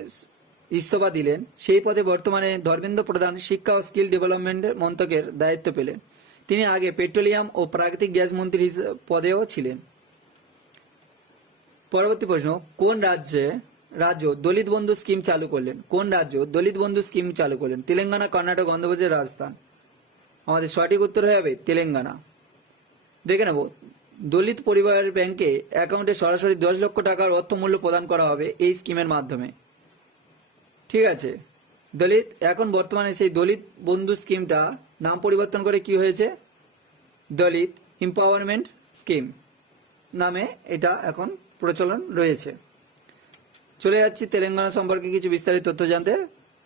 ইস্তফা দিলেন। সেই পদে বর্তমানে ধর্মেন্দ্র প্রধান শিক্ষা ও স্কিল ডেভেলপমেন্ট মন্ত্রকের দায়িত্ব পেলেন। তিনি আগে পেট্রোলিয়াম ও প্রাকৃতিক গ্যাস মন্ত্রী পদেও ছিলেন। পরবর্তী প্রশ্ন। কোন রাজ্য দলিত বন্ধু স্কিম চালু করলেন? কোন রাজ্য দলিত বন্ধু স্কিম চালু করলেন? তেলেঙ্গানা, কর্ণাটক, অন্ধ্রপ্রদেশ, রাজস্থান। আমাদের সঠিক উত্তর হয়ে যাবে তেলেঙ্গানা। দেখে নেব, দলিত পরিবারের ব্যাংকে অ্যাকাউন্টে সরাসরি 10 লক্ষ টাকার অর্থমূল্য প্রদান করা হবে এই স্কিমের মাধ্যমে। ঠিক আছে, দলিত এখন বর্তমানে সেই দলিত বন্ধু স্কিমটা নাম পরিবর্তন করে কি হয়েছে? দলিত এম্পাওয়ারমেন্ট স্কিম নামে এটা এখন প্রচলন রয়েছে। চলে যাচ্ছি তেলেঙ্গানা সম্পর্কে কিছু বিস্তারিত তথ্য জানতে।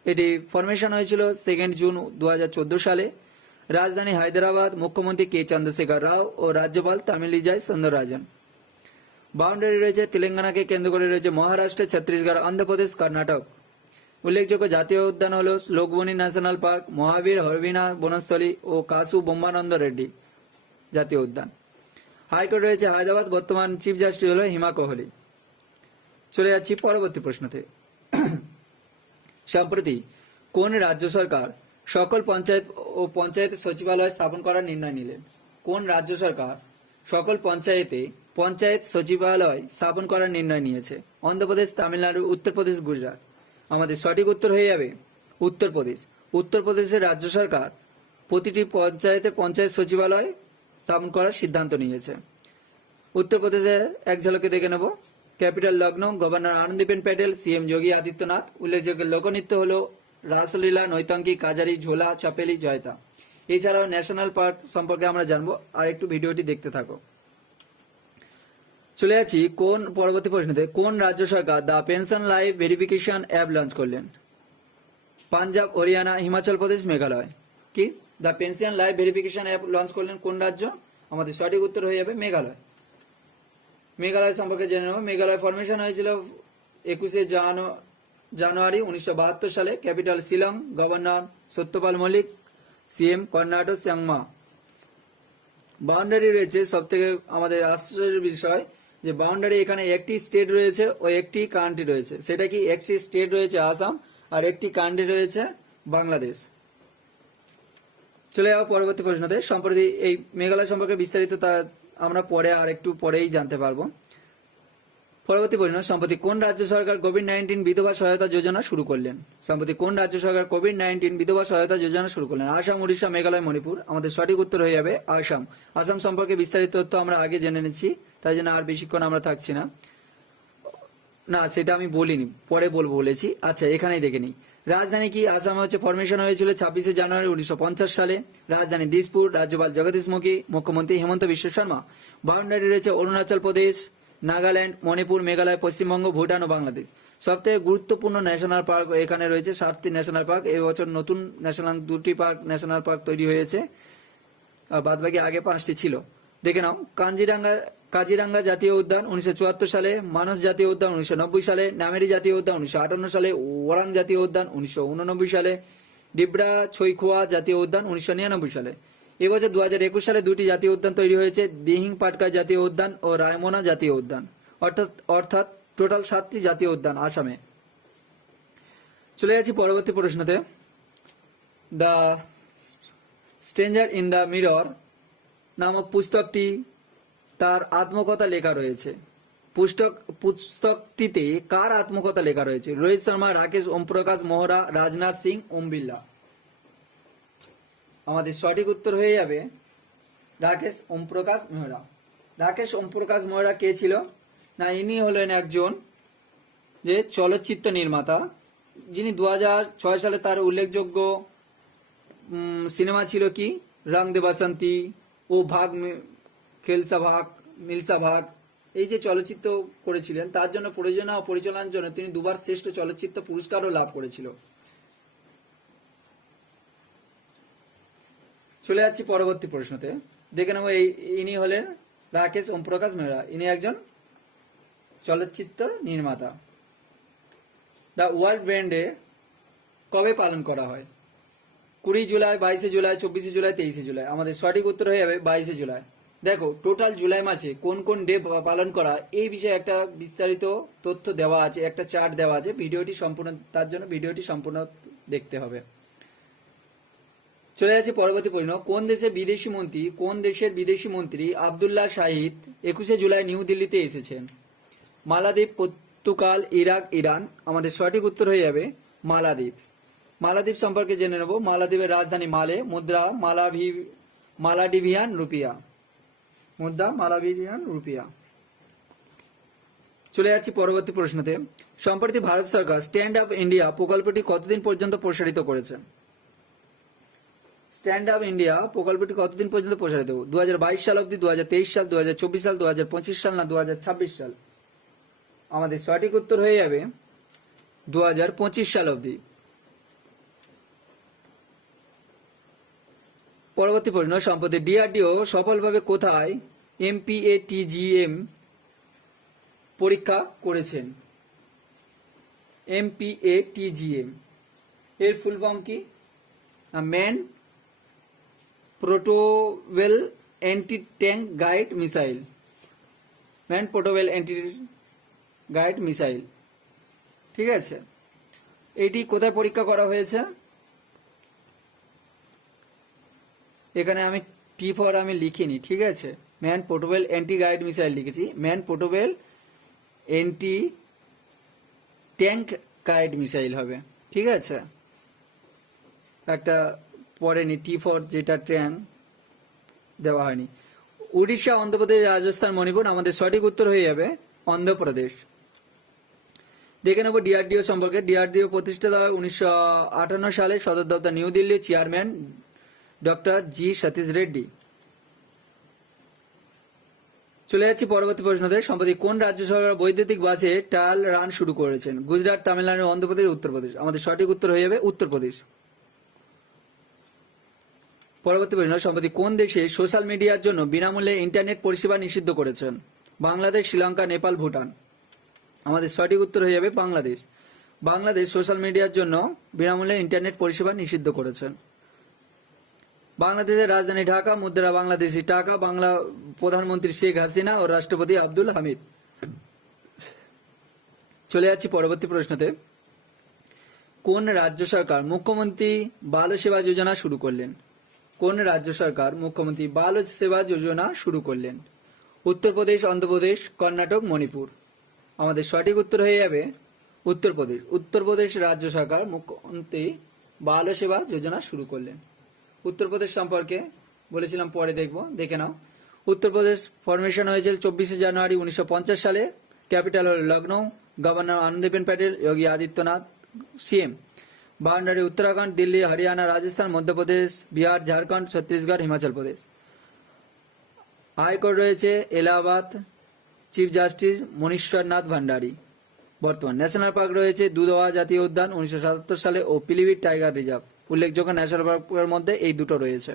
এটি ফরমেশন হয়েছিল 2 জুন 2014 সালে। রাজধানী হায়দ্রাবাদ। মুখ্যমন্ত্রী কে চন্দ্রশেখর রাও ও রাজ্যপাল তামিলিসাই সৌন্দররাজন। বাউন্ডারি রয়েছে তেলেঙ্গানাকে কেন্দ্র করে রয়েছে মহারাষ্ট্র, ছত্তিশগড়, অন্ধ্রপ্রদেশ, কর্ণাটক। উল্লেখযোগ্য জাতীয় উদ্যান হল লোকবনী ন্যাশনাল পার্ক, মহাবীর হরবিনা বনস্থলী ও কাসু বোম্বানন্দ রেড্ডি জাতীয় উদ্যান। হাইকোর্ট রয়েছে হায়দ্রাবাদ। বর্তমান চিফ জাস্টিস হল হিমা কোহলি। চলে যাচ্ছি পরবর্তী প্রশ্নতে। সম্প্রতি কোন রাজ্য সরকার সকল পঞ্চায়েত ও পঞ্চায়েত সচিবালয় স্থাপন করার নির্ণয় নিলেন? কোন রাজ্য সরকার সকল পঞ্চায়েত সচিবালয় স্থাপন করার নির্ণয় নিয়েছে? অন্ধ্রপ্রদেশ, তামিলনাড়ু, উত্তরপ্রদেশ, গুজরাট। আমাদের সঠিক উত্তর হয়ে যাবে উত্তরপ্রদেশ। উত্তরপ্রদেশের রাজ্য সরকার প্রতিটি পঞ্চায়েত সচিবালয় স্থাপন করার সিদ্ধান্ত নিয়েছে। উত্তরপ্রদেশের এক ঝলকে দেখে নেব। Capital Lucknow, governor Anandiben Patel, CM Yogi Adityanath. উল্লেখযোগ্য লোকনৃত্য হল রাসলীলা, নৈতঙ্কি, কাজারি, ঝোলা, চাপেলি, জয়তা। এছাড়াও ন্যাশনাল পার্ক সম্পর্কে আমরা জানবো, আর একটু ভিডিওটি দেখতে থাকো। চলে যাচ্ছি পরবর্তী প্রশ্নতে। কোন রাজ্য সরকার the pension life verification app launch করলেন? পাঞ্জাব, হরিয়ানা, হিমাচল প্রদেশ, মেঘালয়। কি the pension life verification app launch করলেন কোন রাজ্য? আমাদের সঠিক উত্তর হয়ে যাবে মেঘালয়। মেঘালয় সম্পর্কে জেনে নেব। মেঘালয় ফরমেশন হয়েছিল 21 জানুয়ারি 1972 সালে। Capital Shillong, governor Satyapal Malik, CM কর্ণাটক চাংমা। বাউন্ডারি রয়েছে, সব থেকে আমাদের আশ্চর্যের বিষয় যে বাউন্ডারি এখানে একটি স্টেট রয়েছে ও একটি কান্ট্রি রয়েছে। সেটা কি? একটি স্টেট রয়েছে আসাম আর একটি কান্ট্রি রয়েছে বাংলাদেশ। চলে যাবো পরবর্তী প্রশ্নতে। সম্প্রতি এই মেঘালয় সম্পর্কে বিস্তারিত তা আমরা পরে আর একটু পরেই জানতে পারবো। পরবর্তী প্রশ্ন, সম্প্রতি কোন রাজ্য সরকার কোভিড-19 বিধবা সহায়তা যোজনা শুরু করলেন? সম্প্রতি কোন রাজ্য সরকার কোভিড-19 বিধবা সহায়তা যোজনা শুরু করলেন? আসাম, উড়িষ্যা, মেঘালয়, মণিপুর। আমাদের সঠিক উত্তর হয়ে যাবে আসাম। আসাম সম্পর্কে বিস্তারিত তথ্য আমরা আগে জেনে নিচ্ছি, তাই জন্য আর বেশিক্ষণ আমরা থাকছি না। না, সেটা আমি বলিনি, পরে বলবো বলেছি। আচ্ছা, এখানেই দেখে নিই। রাজধানী কি? আসামে হচ্ছে ফরমেশন হয়েছিল 26 জানুয়ারি 1950 সালে। রাজধানী দিসপুর। রাজ্যপাল জগদীশ মুখী, মুখ্যমন্ত্রী হেমন্ত বিশ্ব শর্মা। বাউন্ডারি রয়েছে অরুণাচল প্রদেশ, নাগাল্যান্ড, মণিপুর, মেঘালয়, পশ্চিমবঙ্গ, ভুটান ও বাংলাদেশ। সবথেকে গুরুত্বপূর্ণ ন্যাশনাল পার্ক এখানে রয়েছে 7টি ন্যাশনাল পার্ক। এই বছর নতুন দুটি ন্যাশনাল পার্ক তৈরি হয়েছে, আর বাদবাকি আগে 5টি ছিল। দেখে নাও। কাজিরাঙ্গা জাতীয় উদ্যান 1974 সালে, মানস জাতীয় উদ্যান 1990 সালে, নামেরি জাতীয় উদ্যান 1958 সালে, ওরাং জাতীয় উদ্যান 1989 সালে, ডিব্রা ছৈখোয়া জাতীয় উদ্যান 1999 সালে। এবছর 2021 সালে 2টি জাতীয় উদ্যান তৈরি হয়েছে, দিহিং পাটকা জাতীয় উদ্যান ও রায়মনা জাতীয় উদ্যান। অর্থাৎ টোটাল 7টি জাতীয় উদ্যান আসামে। চলে যাচ্ছি পরবর্তী প্রশ্নতে। The stranger in the mirror নামক পুস্তকটি তার আত্মকথা লেখা রয়েছে। পুস্তকটিতে কার আত্মকথা লেখা রয়েছে? রোহিত শর্মা, রাকেশ ওমপ্রকাশ মোহরা, রাজনাথ সিং, ওম বিড়লা। আমাদের সঠিক উত্তর হয়ে যাবে রাকেশ ওমপ্রকাশ মেহরা। রাকেশ ওমপ্রকাশ মেহরা কে ছিল? না, ইনি হলেন একজন যে চলচ্চিত্র নির্মাতা, যিনি 2006 সালে তার উল্লেখযোগ্য সিনেমা ছিল কি? রং দে বাসন্তী, ও ভাগ খেলসা ভাগ, মিলসা ভাগ। এই যে চলচ্চিত্র করেছিলেন, তার জন্য প্রযোজনা ও পরিচালনার জন্য তিনি 2বার শ্রেষ্ঠ চলচ্চিত্র পুরস্কারও লাভ করেছিল। চলে যাচ্ছি পরবর্তী প্রশ্নতে। দেখে নেব। ইনি হলেন রাকেশ ওমপ্রকাশ মেহরা। ইনি একজন চলচ্চিত্র নির্মাতা। দ্য ওয়ার্ল্ড ব্রেন ডে কবে পালন করা হয়? 20 জুলাই, 22 জুলাই, 24 জুলাই, 23 জুলাই। আমাদের সঠিক উত্তর হয়ে যাবে 22 জুলাই। দেখো, টোটাল জুলাই মাসে কোন কোন ডে পালন করা, এই বিষয়ে একটা বিস্তারিত তথ্য দেওয়া আছে, একটা চার্ট দেওয়া আছে। তার জন্য ভিডিওটি সম্পূর্ণ দেখতে হবে। চলে যাচ্ছে পরবর্তী প্রশ্ন। কোন দেশের বিদেশি মন্ত্রী আবদুল্লাহ শাহিদ 21 জুলাই নিউ দিল্লিতে এসেছেন? মালদ্বীপ, পর্তুগাল, ইরাক, ইরান। আমাদের সঠিক উত্তর হয়ে যাবে মালদ্বীপ। মালদ্বীপ সম্পর্কে জেনে নেব। মালদ্বীপের রাজধানী মালে, মুদ্রা মালাডিভিয়ান রুপিয়া। চলে যাচ্ছি পরবর্তী প্রশ্নতে। সম্প্রতি ভারত সরকার স্ট্যান্ড আপ ইন্ডিয়া প্রকল্পটি কতদিন পর্যন্ত প্রসারিত করেছে? স্ট্যান্ড আপ ইন্ডিয়া প্রকল্পটি কতদিন পর্যন্ত প্রসারিত? 2022 সাল অব্দি, 2023 সাল, 2024 সাল, 2025 সাল, না 2026 সাল? আমাদের সঠিক উত্তর হয়ে যাবে 2025 সাল অব্দি। পরবর্তী প্রশ্ন। সম্প্রতি ডিআরডিও সফলভাবে কোথায় MPATGM পরীক্ষা করেছেন? MPATGM এর ফুল ফর্ম কি? Man portable anti tank guide missile. Man portable anti guide missile. ঠিক আছে, এটি কোথায় পরীক্ষা করা হয়েছে? এখানে আমি T4 আমি লিখিনি, ঠিক আছে। Man portable anti guide missile লিখেছি, man portable anti tank guide missile হবে, ঠিক আছে। একটা পড়েনি T4, যেটা ট্যাঙ্ক দেওয়া হয়নি। উড়িষ্যা, অন্ধ্রপ্রদেশ, রাজস্থান, মণিপুর। আমাদের সঠিক উত্তর হয়ে যাবে অন্ধ্রপ্রদেশ। দেখে নেব ডিআরডিও সম্পর্কে। ডিআরডিও প্রতিষ্ঠিত হয় 1958 সালে। সদর দপ্তর নিউ দিল্লি। চেয়ারম্যান ডক্টর জি সতীশ রেড্ডি। চলে যাচ্ছি পরবর্তী প্রশ্নতে। সম্প্রতি কোন রাজ্য সরকার বৈদ্যুতিক বাসে ট্রায়াল রান শুরু করেছেন? গুজরাট, তামিলনাড়ু, অন্ধ্রপ্রদেশ, উত্তরপ্রদেশ। আমাদের সঠিক উত্তর হয়ে যাবে উত্তরপ্রদেশ। পরবর্তী প্রশ্ন। সম্প্রতি কোন দেশে সোশ্যাল মিডিয়ার জন্য বিনামূল্যে ইন্টারনেট পরিষেবা নিষিদ্ধ করেছেন? বাংলাদেশ, শ্রীলঙ্কা, নেপাল, ভুটান। আমাদের সঠিক উত্তর হয়ে যাবে বাংলাদেশ। বাংলাদেশ সোশ্যাল মিডিয়ার জন্য বিনামূল্যে ইন্টারনেট পরিষেবা নিষিদ্ধ করেছেন। বাংলাদেশের রাজধানী ঢাকা, মুদ্রা বাংলাদেশি টাকা, বাংলা প্রধানমন্ত্রী শেখ হাসিনা ও রাষ্ট্রপতি আব্দুল হামিদ। চলে যাচ্ছি পরবর্তী প্রশ্নতে। কোন রাজ্য সরকার মুখ্যমন্ত্রী বাল সেবা যোজনা শুরু করলেন? কোন রাজ্য সরকার মুখ্যমন্ত্রী বাল সেবা যোজনা শুরু করলেন? উত্তরপ্রদেশ, অন্ধ্রপ্রদেশ, কর্ণাটক, মণিপুর। আমাদের সঠিক উত্তর হয়ে যাবে উত্তরপ্রদেশ। উত্তরপ্রদেশ রাজ্য সরকার মুখ্যমন্ত্রী বাল সেবা যোজনা শুরু করলেন। উত্তরপ্রদেশ সম্পর্কে বলেছিলাম, পরে দেখব, দেখে নাও। উত্তরপ্রদেশ ফরমেশন হয়েছিল 24শে জানুয়ারি 1950 সালে। ক্যাপিটাল হল Lucknow. Governor Anandiben Patel, Yogi Adityanath CM. Boundary Uttarakhand, Delhi, Haryana, Rajasthan, Madhya Pradesh, Bihar, Jharkhand, Chhattisgarh, Himachal Pradesh. High court রয়েছে এলাহাবাদ। Chief justice Munishwar Nath Bhandari. বর্তমান ন্যাশনাল পার্ক রয়েছে দুধওয়া জাতীয় উদ্যান 1977 সালে ও পিলিভিট টাইগার রিজার্ভ। উল্লেখযোগ্য ন্যাশনাল পার্কের মধ্যে এই দুটো রয়েছে।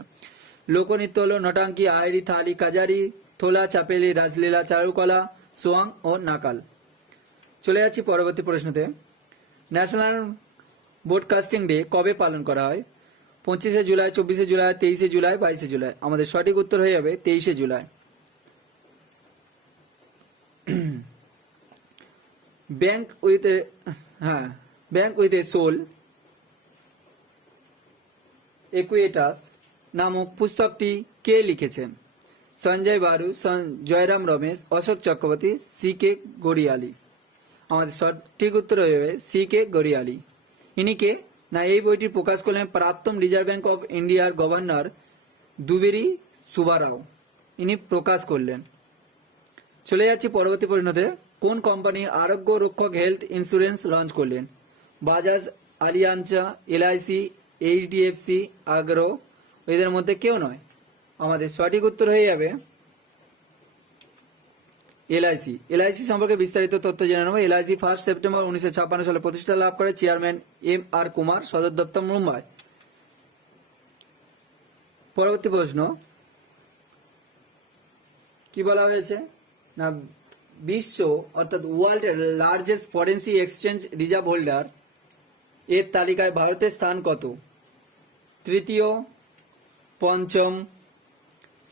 লোকনৃত্য হল নটাঙ্কি, আইরি, থালি, কাজারি, থোলা, চাপেলি, রাজলীলা, চারুকলা, সোয়াং ও নাকাল। চলে যাচ্ছি পরবর্তী প্রশ্নতে। ন্যাশনাল ব্রডকাস্টিং ডে কবে পালন করা হয়? 25শে জুলাই, 24শে জুলাই, 23শে জুলাই, 22শে জুলাই। আমাদের সঠিক উত্তর হয়ে যাবে 23শে July. Bank with a soul একুয়েটাস নামক পুস্তকটি কে লিখেছেন? Sanjaya Baru, Jairam Ramesh, Ashok Chakravarti, C K Gariyali. আমাদের সঠিক উত্তর হয়ে যাবে সি কে গড়িয়ালি। ইনি কে? না, এই বইটি প্রকাশ করলেন প্রাক্তন রিজার্ভ ব্যাংক অফ ইন্ডিয়ার গভর্নর দুবেরি সুবারাও। ইনি প্রকাশ করলেন। চলে যাচ্ছি পরবর্তী প্রশ্নতে। কোন কোম্পানি আরোগ্য রক্ষক হেলথ ইন্স্যুরেন্স লঞ্চ করলেন? বাজাজ, আলিয়াঞ্জা, এলআইসি, এইচডিএফসি, আগ্রো। এদের মধ্যে কেউ নয়। আমাদের সঠিক উত্তর হয়ে যাবে এলআইসি। এলআইসি সম্পর্কে বিস্তারিত তথ্য জেনে নেব। এলআইসি 1 সেপ্টেম্বর 1956 সালে প্রতিষ্ঠা লাভ করে। Chairman M R Kumar. সদর দপ্তর মুম্বাই। পরবর্তী প্রশ্ন কি বলা হয়েছে? না, বিশ্ব অর্থাৎ world largest forensic exchange reserve holder এর তালিকায় ভারতের স্থান কত? তৃতীয়, পঞ্চম,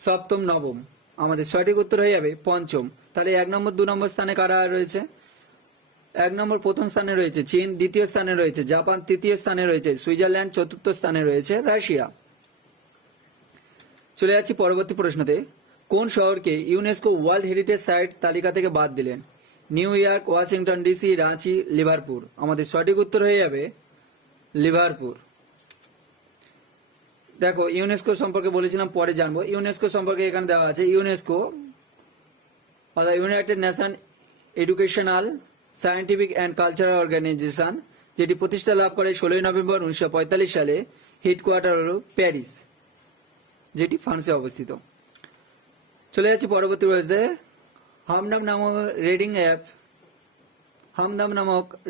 সপ্তম, নবম। আমাদের সঠিক উত্তর হয়ে যাবে পঞ্চম। তাহলে 1 নম্বর 2 নম্বর স্থানে কারা রয়েছে? 1 নম্বর প্রথম স্থানে রয়েছে চীন, দ্বিতীয় স্থানে রয়েছে জাপান, তৃতীয় স্থানে রয়েছে সুইজারল্যান্ড, চতুর্থ স্থানে রয়েছে রাশিয়া। চলে যাচ্ছি পরবর্তী প্রশ্নতে। কোন শহরকে ইউনেস্কো ওয়ার্ল্ড হেরিটেজ সাইট তালিকা থেকে বাদ দিলেন? New York, Washington DC, Ranchi, Liverpool. আমাদের সঠিক উত্তর হয়ে যাবে লিভারপুল। দেখো, ইউনেস্কো সম্পর্কে বলেছিলাম, পরে জানবো। ইউনেস্কো সম্পর্কে এখানে দেওয়া আছে। UNESCO United Nation Educational, Scientific and Cultural Organization, যেটি প্রতিষ্ঠা লাভ করে 16 নভেম্বর 1945 সালে। হেডকোয়ার্টার হল প্যারিস, যেটি ফ্রান্সে অবস্থিত। চলে যাচ্ছি পরবর্তী রয়েছে। হামদম নামক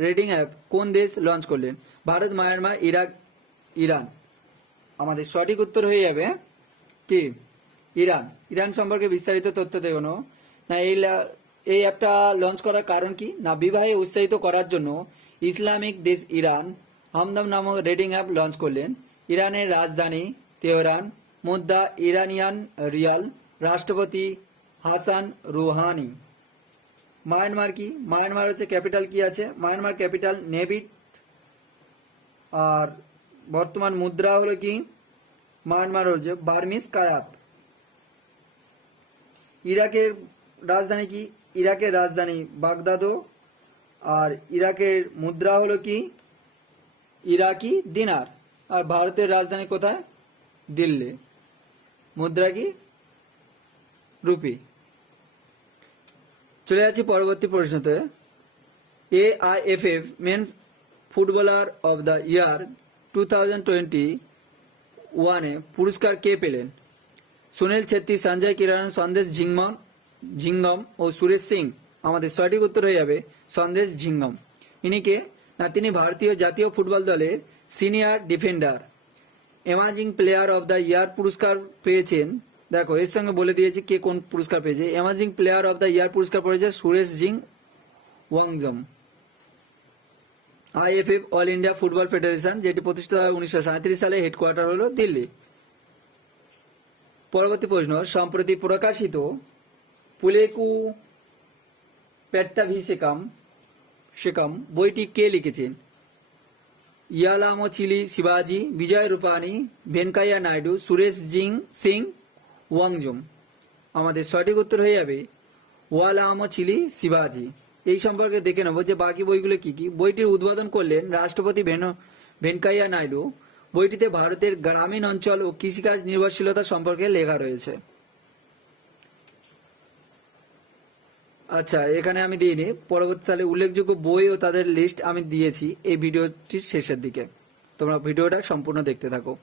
রেডিং অ্যাপ কোন দেশ লঞ্চ করলেন? Bharat, Myanmar, Iraq, Iran. আমাদের সঠিক উত্তর হয়ে যাবে কি? ইরান। ইরান সম্পর্কে বিস্তারিত তথ্য দেখুন। না, এই অ্যাপটা লঞ্চ করার কারণ কি? না, বিবাহে উৎসাহিত করার জন্য ইসলামিক দেশ ইরান হামদম নামক রেডিং অ্যাপ লঞ্চ করলেন। ইরানের রাজধানী তেহরান, মুদ্রা ইরানিয়ান রিয়াল, রাষ্ট্রপতি হাসান রুহানি। মায়ানমার কি? মায়ানমার হচ্ছে ক্যাপিটাল কি আছে? Myanmar capital নেভিট। আর বর্তমান মুদ্রা হলো কি? মায়ানমার হচ্ছে বার্মিজ কায়াত। ইরাকের রাজধানী কি? ইরাকের রাজধানী বাগদাদো। আর ইরাকের মুদ্রা হলো কি? ইরাকি দিনার। আর ভারতের রাজধানী কোথায়? দিল্লি। মুদ্রা কি? রুপি। চলে যাচ্ছি পরবর্তী প্রশ্নতে। AIFF men's footballer of the year 2021 পুরস্কার কে পেলেন? সুনীল ছেত্রী, সঞ্জয় কিরণ, সন্দেশ ঝিঙ্গম ও সুরেশ সিং। আমাদের সঠিক উত্তর হয়ে যাবে সন্দেশ ঝিঙ্গম। ইনি কে? না, তিনি ভারতীয় জাতীয় ফুটবল দলের senior defender. Emerging player of the year পুরস্কার পেয়েছেন দেখো এর সঙ্গে বলে দিয়েছি কে কোন পুরস্কার পেয়েছে। Emerging player of the year পুরস্কার পড়েছে Suresh Singh Wangjam. AIFF all India football federation, যেটি প্রতিষ্ঠা হয় 1937 সালে, হেডকোয়ার্টার হলো দিল্লি। পরবর্তী প্রশ্ন, সম্প্রতি প্রকাশিত পুলেকু পেট্টাভিষেকাম বইটি কে লিখেছেন? ইয়ালামোচিলি শিবাজি, বিজয় রূপানি, ভেঙ্কাইয়া নাইডু, সুরেশ সিং ওয়াংজম। আমাদের সঠিক উত্তর হয়ে যাবে ওয়ালামোচিলি শিবাজি। এই সম্পর্কে দেখে নেব যে বাকি বইগুলো কি কি। বইটির উদ্বোধন করলেন রাষ্ট্রপতি ভেঙ্কাইয়া নাইডু। বইটিতে ভারতের গ্রামীণ অঞ্চল ও কৃষিকাজ নির্ভরশীলতা সম্পর্কে লেখা রয়েছে। আচ্ছা, এখানে আমি দিইনি, পরবর্তী তাহলে উল্লেখযোগ্য বই ও তাদের লিস্ট আমি দিয়েছি এই ভিডিওটির শেষের দিকে, তোমরা ভিডিওটা সম্পূর্ণ দেখতে থাকো।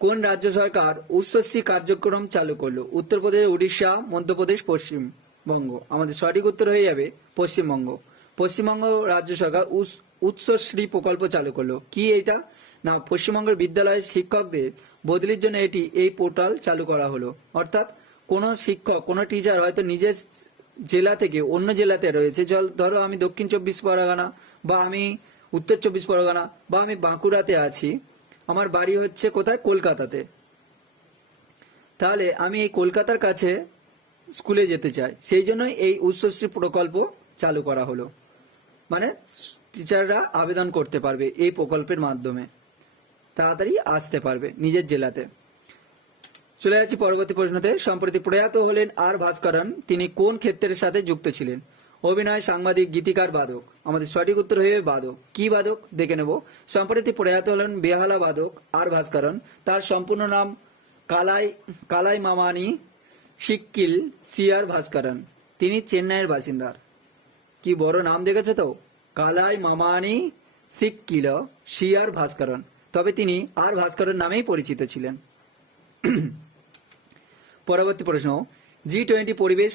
কোন রাজ্য সরকার উচ্চশ্রী কার্যক্রম চালু করলো? উত্তরপ্রদেশ, উড়িষ্যা, মধ্যপ্রদেশ, পশ্চিমবঙ্গ। আমাদের সঠিক উত্তর হয়ে যাবে পশ্চিমবঙ্গ। পশ্চিমবঙ্গ রাজ্য সরকার উচ্চশ্রী প্রকল্প চালু করলো। কি এটা না, পশ্চিমবঙ্গের বিদ্যালয়ের শিক্ষকদের বদলির জন্য এই পোর্টাল চালু করা হলো। অর্থাৎ কোনো শিক্ষক, কোনো টিচার হয়তো নিজের জেলা থেকে অন্য জেলাতে রয়েছে, ধরো আমি দক্ষিণ 24 পরগনা, বা আমি উত্তর 24 পরগনা, বা আমি বাঁকুড়াতে আছি, আমার বাড়ি হচ্ছে কোথায়, কলকাতাতে। তাহলে আমি এই কলকাতার কাছে স্কুলে যেতে চাই, সেই জন্যই এই উচ্চশ্রী প্রকল্প চালু করা হলো। মানে টিচাররা আবেদন করতে পারবে এই প্রকল্পের মাধ্যমে, তাড়াতাড়ি আসতে পারবে নিজের জেলাতে। চলে যাচ্ছি পরবর্তী প্রশ্নতে। সম্প্রতি প্রয়াত হলেন আর ভাস্করন, তিনি কোন ক্ষেত্রের সাথে যুক্ত ছিলেন? অভিনয়, সাংবাদিক, গীতিকার, বাদক। আমাদের সঠিক উত্তর হয়ে বাদক। কি বাদক দেখে নেব। সম্প্রতি প্রয়াত হলেন বেহালা বাদক আর ভাস্করন। তার সম্পূর্ণ নাম কালাই মামানি শিক্কিল সিআর ভাস্করন। তিনি চেন্নাইয়ের বাসিন্দা। কি বড় নাম দেখেছো তো, কালাই মামানি শিক্কিল সিআর ভাস্করন। তবে তিনি আর ভাস্করন নামেই পরিচিত ছিলেন। পরবর্তী প্রশ্ন, G20 পরিবেশ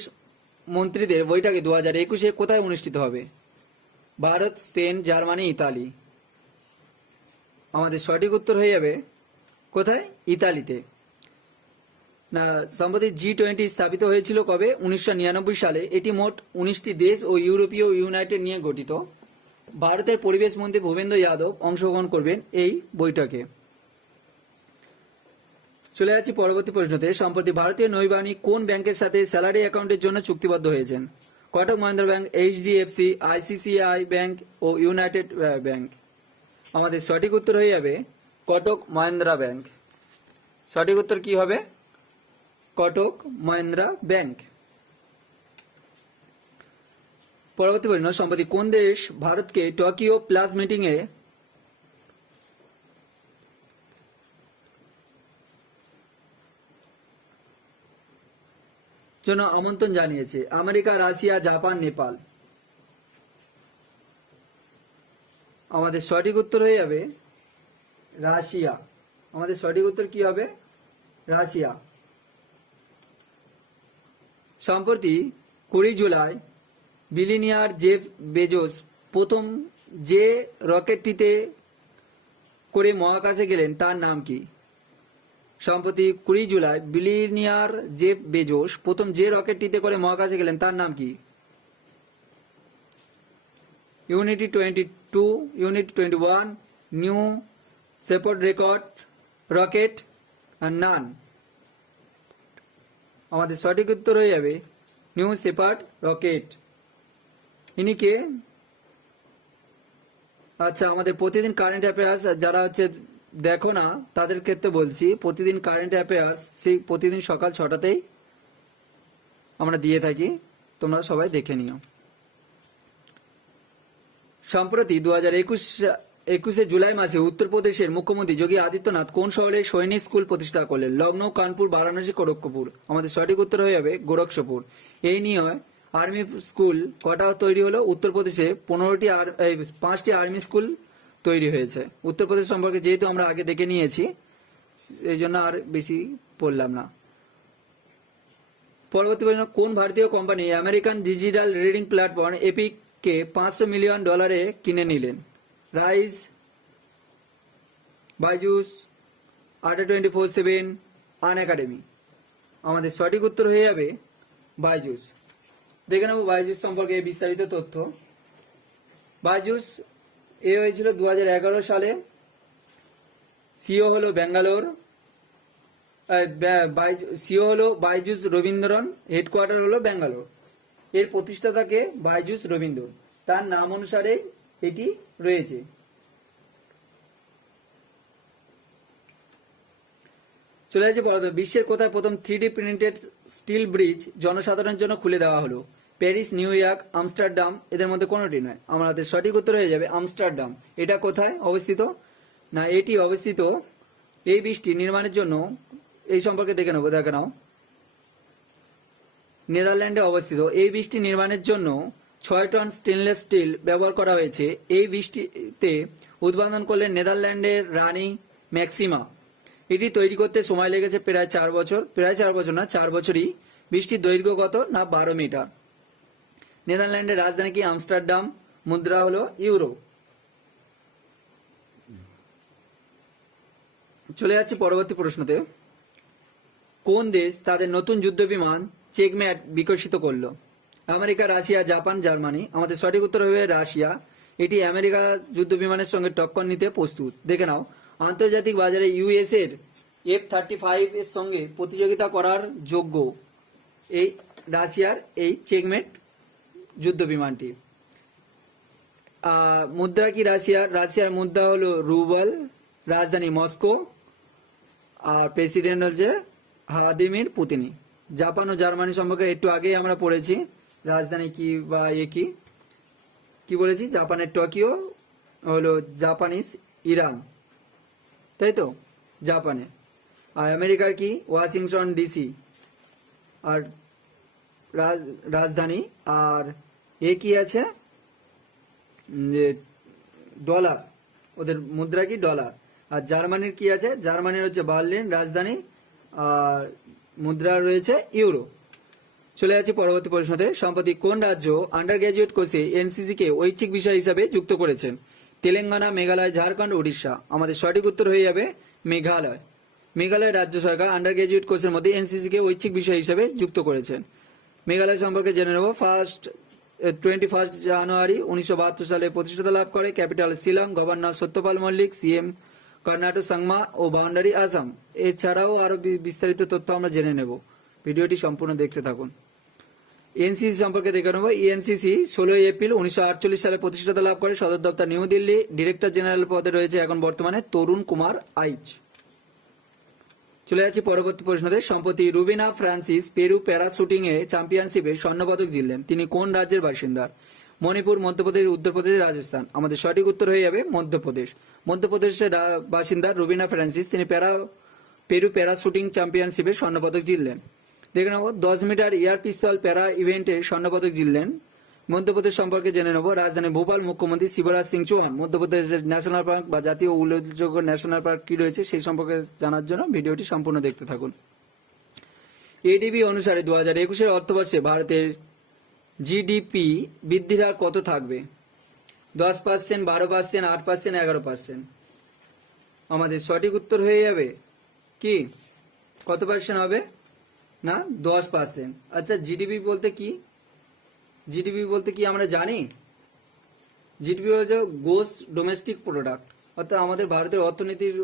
মন্ত্রীদের বৈঠকে 2021 কোথায় অনুষ্ঠিত হবে? Bharat, Spain, Germany, Italy. আমাদের সঠিক উত্তর হয়ে যাবে কোথায়, ইতালিতে। না, সম্প্রতি G20 স্থাপিত হয়েছিল কবে? 1999 সালে। এটি মোট 19টি দেশ ও ইউরোপীয় ইউনাইটেড নিয়ে গঠিত। ভারতের পরিবেশ মন্ত্রী ভূপেন্দ্র যাদব অংশগ্রহণ করবেন এই বৈঠকে। চলে যাচ্ছি পরবর্তী প্রশ্নতে। সম্প্রতি ভারতীয় নৌবাহিনী কোন ব্যাংকের সাথে স্যালারি অ্যাকাউন্টের জন্য চুক্তিবদ্ধ হয়েছেন? Kotak Mahindra bank, HDFC, ICICI bank ও ইউনাইটেড ব্যাংক। আমাদের সঠিক উত্তর হয়ে যাবে কোটাক মহিন্দ্রা ব্যাংক। সঠিক উত্তর কি হবে? কোটাক মহিন্দ্রা ব্যাংক। পরবর্তী প্রশ্ন, সম্প্রতি কোন দেশ ভারতকে টোকিও প্লাস মিটিং এ জন্য আমন্ত্রণ জানিয়েছে? America, Russia, Japan, Nepal. আমাদের সঠিক উত্তর হয়ে যাবে রাশিয়া। আমাদের সঠিক উত্তর কি হবে? রাশিয়া। সম্প্রতি 20 জুলাই বিলিনিয়ার জেফ বেজোস প্রথম যে রকেটটিতে করে মহাকাশে গেলেন তার নাম কি? সম্প্রতি 20 জুলাই বিলিনিয়ার জেফ বেজোস প্রথম যে রকেটটিতে করে মহাকাশে গেলেন তার নাম কি? Unity 22, unity 21, new Shepard rocket আর নান। আমাদের সঠিক উত্তর হয়ে যাবে নিউ শেপার্ড রকেট। ইনি কে? আচ্ছা, আমাদের প্রতিদিন কারেন্ট অ্যাফেয়ার্স যারা হচ্ছে দেখো না তাদের ক্ষেত্রে বলছি, প্রতিদিন কারেন্ট অ্যাফেয়ার্স সেই প্রতিদিন সকাল 6টাতেই আমরা দিয়ে থাকি, তোমরা সবাই দেখে নিও। সম্প্রতি 2021 জুলাই মাসে উত্তরপ্রদেশের মুখ্যমন্ত্রী যোগী আদিত্যনাথ কোন শহরে সৈনিক স্কুল প্রতিষ্ঠা করলেন? লখনৌ, কানপুর, বারাণসী, গোরক্ষপুর। আমাদের সঠিক উত্তর হয়ে যাবে গোরক্ষপুর। এই নিয়ে আর্মি স্কুল কটা তৈরি হলো? উত্তরপ্রদেশে 5টি আর্মি স্কুল তৈরি হয়েছে। উত্তরপ্রদেশ সম্পর্কে যেহেতু আমরা আগে দেখে নিয়েছি এই জন্য আর বেশি পড়লাম না। পরবর্তী প্রশ্ন, কোন ভারতীয় company American digital reading platform Epic কে $500 মিলিয়ন কিনে নিলেন? Rise, Byju's, ATA 24/7, Unacademy. আমাদের সঠিক উত্তর হয়ে যাবে বাইজুস। দেখে নেবো বাইজুস সম্পর্কে বিস্তারিত তথ্য। বাইজুস হয়েছিল 2011 সালে। সিও হলো ব্যাঙ্গালোর। সিও হলো বাইজুস রবীন্দ্রন, হেডকোয়ার্টার হলো ব্যাঙ্গালোর। এর প্রতিষ্ঠাতাকে বাইজুস রবীন্দ্র, তার নাম অনুসারে এটি রয়েছে। চলে যাচ্ছে বলা, বিশ্বের কোথায় প্রথম 3D প্রিন্টেড স্টিল ব্রিজ জনসাধারণের জন্য খুলে দেওয়া হলো? প্যারিস, নিউ ইয়র্ক, আমস্টারডাম, এদের মধ্যে কোনোটি নয়। আমাদের সঠিক উত্তর হয়ে যাবে আমস্টারডাম। এটা কোথায় অবস্থিত? না, এটি অবস্থিত, এই ব্রিজটি নির্মাণের জন্য, এই সম্পর্কে দেখে নাও, নেদারল্যান্ডে অবস্থিত। এই ব্রিজটি নির্মাণের জন্য 6 টন স্টেনলেস স্টিল ব্যবহার করা হয়েছে। এই ব্রিজটিতে উদ্বোধন করলেন নেদারল্যান্ডের রানী ম্যাক্সিমা। এটি তৈরি করতে সময় লেগেছে প্রায় 4 বছর, প্রায় 4 বছর না, 4 বছরই। ব্রিজটির দৈর্ঘ্য কত? না 12 মিটার। নেদারল্যান্ডের রাজধানী কি? আমস্টারডাম। মুদ্রা হলো ইউরো। চলে যাচ্ছে পরবর্তী প্রশ্নতে। কোন দেশ তাদের নতুন যুদ্ধ বিমান চেকম্যাট বিকশিত করলো? America, Russia, Japan, Germany. আমাদের সঠিক উত্তর হবে রাশিয়া। এটি আমেরিকা যুদ্ধ বিমানের সঙ্গে টক্কর নিতে প্রস্তুত। দেখে নাও, আন্তর্জাতিক বাজারে ইউএস এর F-35 এর সঙ্গে প্রতিযোগিতা করার যোগ্য এই রাশিয়ার এই চেকমেট যুদ্ধ বিমানটি। মুদ্রা কি রাশিয়ার মুদ্রা হলো রুবল, রাজধানী মস্কো, আর প্রেসিডেন্ট হচ্ছে ভ্লাদিমির পুতিন। জাপান ও জার্মানি সম্পর্কে একটু আগেই আমরা পড়েছি, রাজধানী কি বা কি বলেছি? জাপানের টোকিও হলো জাপানিজ ইরান, তাই তো, জাপানে। আর আমেরিকার কি? ওয়াশিংটন ডিসি আর রাজধানী। আর কি আছে যে ডলার, ওদের মুদ্রা কি? ডলার। আর জার্মানির কি আছে? জার্মানির হচ্ছে বার্লিন রাজধানী, আর মুদ্রা রয়েছে ইউরো। চলে যাচ্ছে পরবর্তী প্রশ্নতে। সম্প্রতি কোন রাজ্য আন্ডার গ্রাজুয়েট কোর্সে এনসিসি কে ঐচ্ছিক বিষয় হিসাবে যুক্ত করেছেন? তেলেঙ্গানা, মেঘালয়, ঝাড়খণ্ড, উড়িষ্যা। আমাদের সঠিক উত্তর হয়ে যাবে মেঘালয়। মেঘালয় রাজ্য সরকার আন্ডার গ্রাজুয়েট কোর্সের মধ্যে এনসিসি কে ঐচ্ছিক বিষয় হিসাবে যুক্ত করেছেন। মেঘালয় সম্পর্কে জেনে নেব। 21 জানুয়ারি 1972 সালে প্রতিষ্ঠাতা লাভ করে। Capital Shillong, governor Satyapal Malik, CM কর্ণাটক সাংমা ও বাউন্ডারি আসাম। এছাড়াও আরো বিস্তারিত তথ্য আমরা জেনে নেব, ভিডিওটি সম্পূর্ণ দেখতে থাকুন। এনসিসি সম্পর্কে দেখে নেব। এনসিসি 16 এপ্রিল 1948 সালে প্রতিষ্ঠাতা লাভ করে। সদর দপ্তর নিউ দিল্লি। ডিরেক্টর জেনারেল পদে রয়েছে এখন বর্তমানে তরুণ কুমার আইচ। চলে যাচ্ছি পরবর্তী প্রশ্নতে। সম্প্রতি রুবিনা ফ্রান্সিস পেরু প্যারা শুটিং এ চ্যাম্পিয়নশিপে স্বর্ণপদক জিতলেন। তিনি কোন রাজ্যের বাসিন্দা? মণিপুর, মধ্যপ্রদেশ, উত্তরপ্রদেশ, রাজস্থান। আমাদের সঠিক উত্তর হয়ে যাবে মধ্যপ্রদেশ। মধ্যপ্রদেশের বাসিন্দা রুবিনা ফ্রান্সিস, তিনি পেরু প্যারা শুটিং চ্যাম্পিয়নশিপে স্বর্ণপদক জিতলেন। দেখে নেব 10 মিটার এয়ার পিস্তল প্যারা ইভেন্টে স্বর্ণপদক জিতলেন। মধ্যপ্রদেশ সম্পর্কে জেনে নেব। রাজধানী ভোপাল, মুখ্যমন্ত্রী শিবরাজ সিং চৌহান। মধ্যপ্রদেশের ন্যাশনাল পার্ক বা জাতীয় উল্লেখযোগ্য ন্যাশনাল পার্ক কি রয়েছে সেই সম্পর্কে জানার জন্য ভিডিওটি সম্পূর্ণ দেখতে থাকুন। এডিবি অনুসারে 2021 অর্থবর্ষে ভারতের জিডিপি বৃদ্ধির হার কত থাকবে? 10%, 12%, 8%, 11%। আমাদের সঠিক উত্তর হয়ে যাবে কি? কত পার্সেন্ট হবে? না 10%। আচ্ছা, জিডিপি বলতে কি? জিডিপি বলতে কি আমরা জানি? জিডিপি হচ্ছে গ্রোস ডোমেস্টিক প্রোডাক্ট, অর্থাৎ আমাদের ভারতের অর্থনীতির,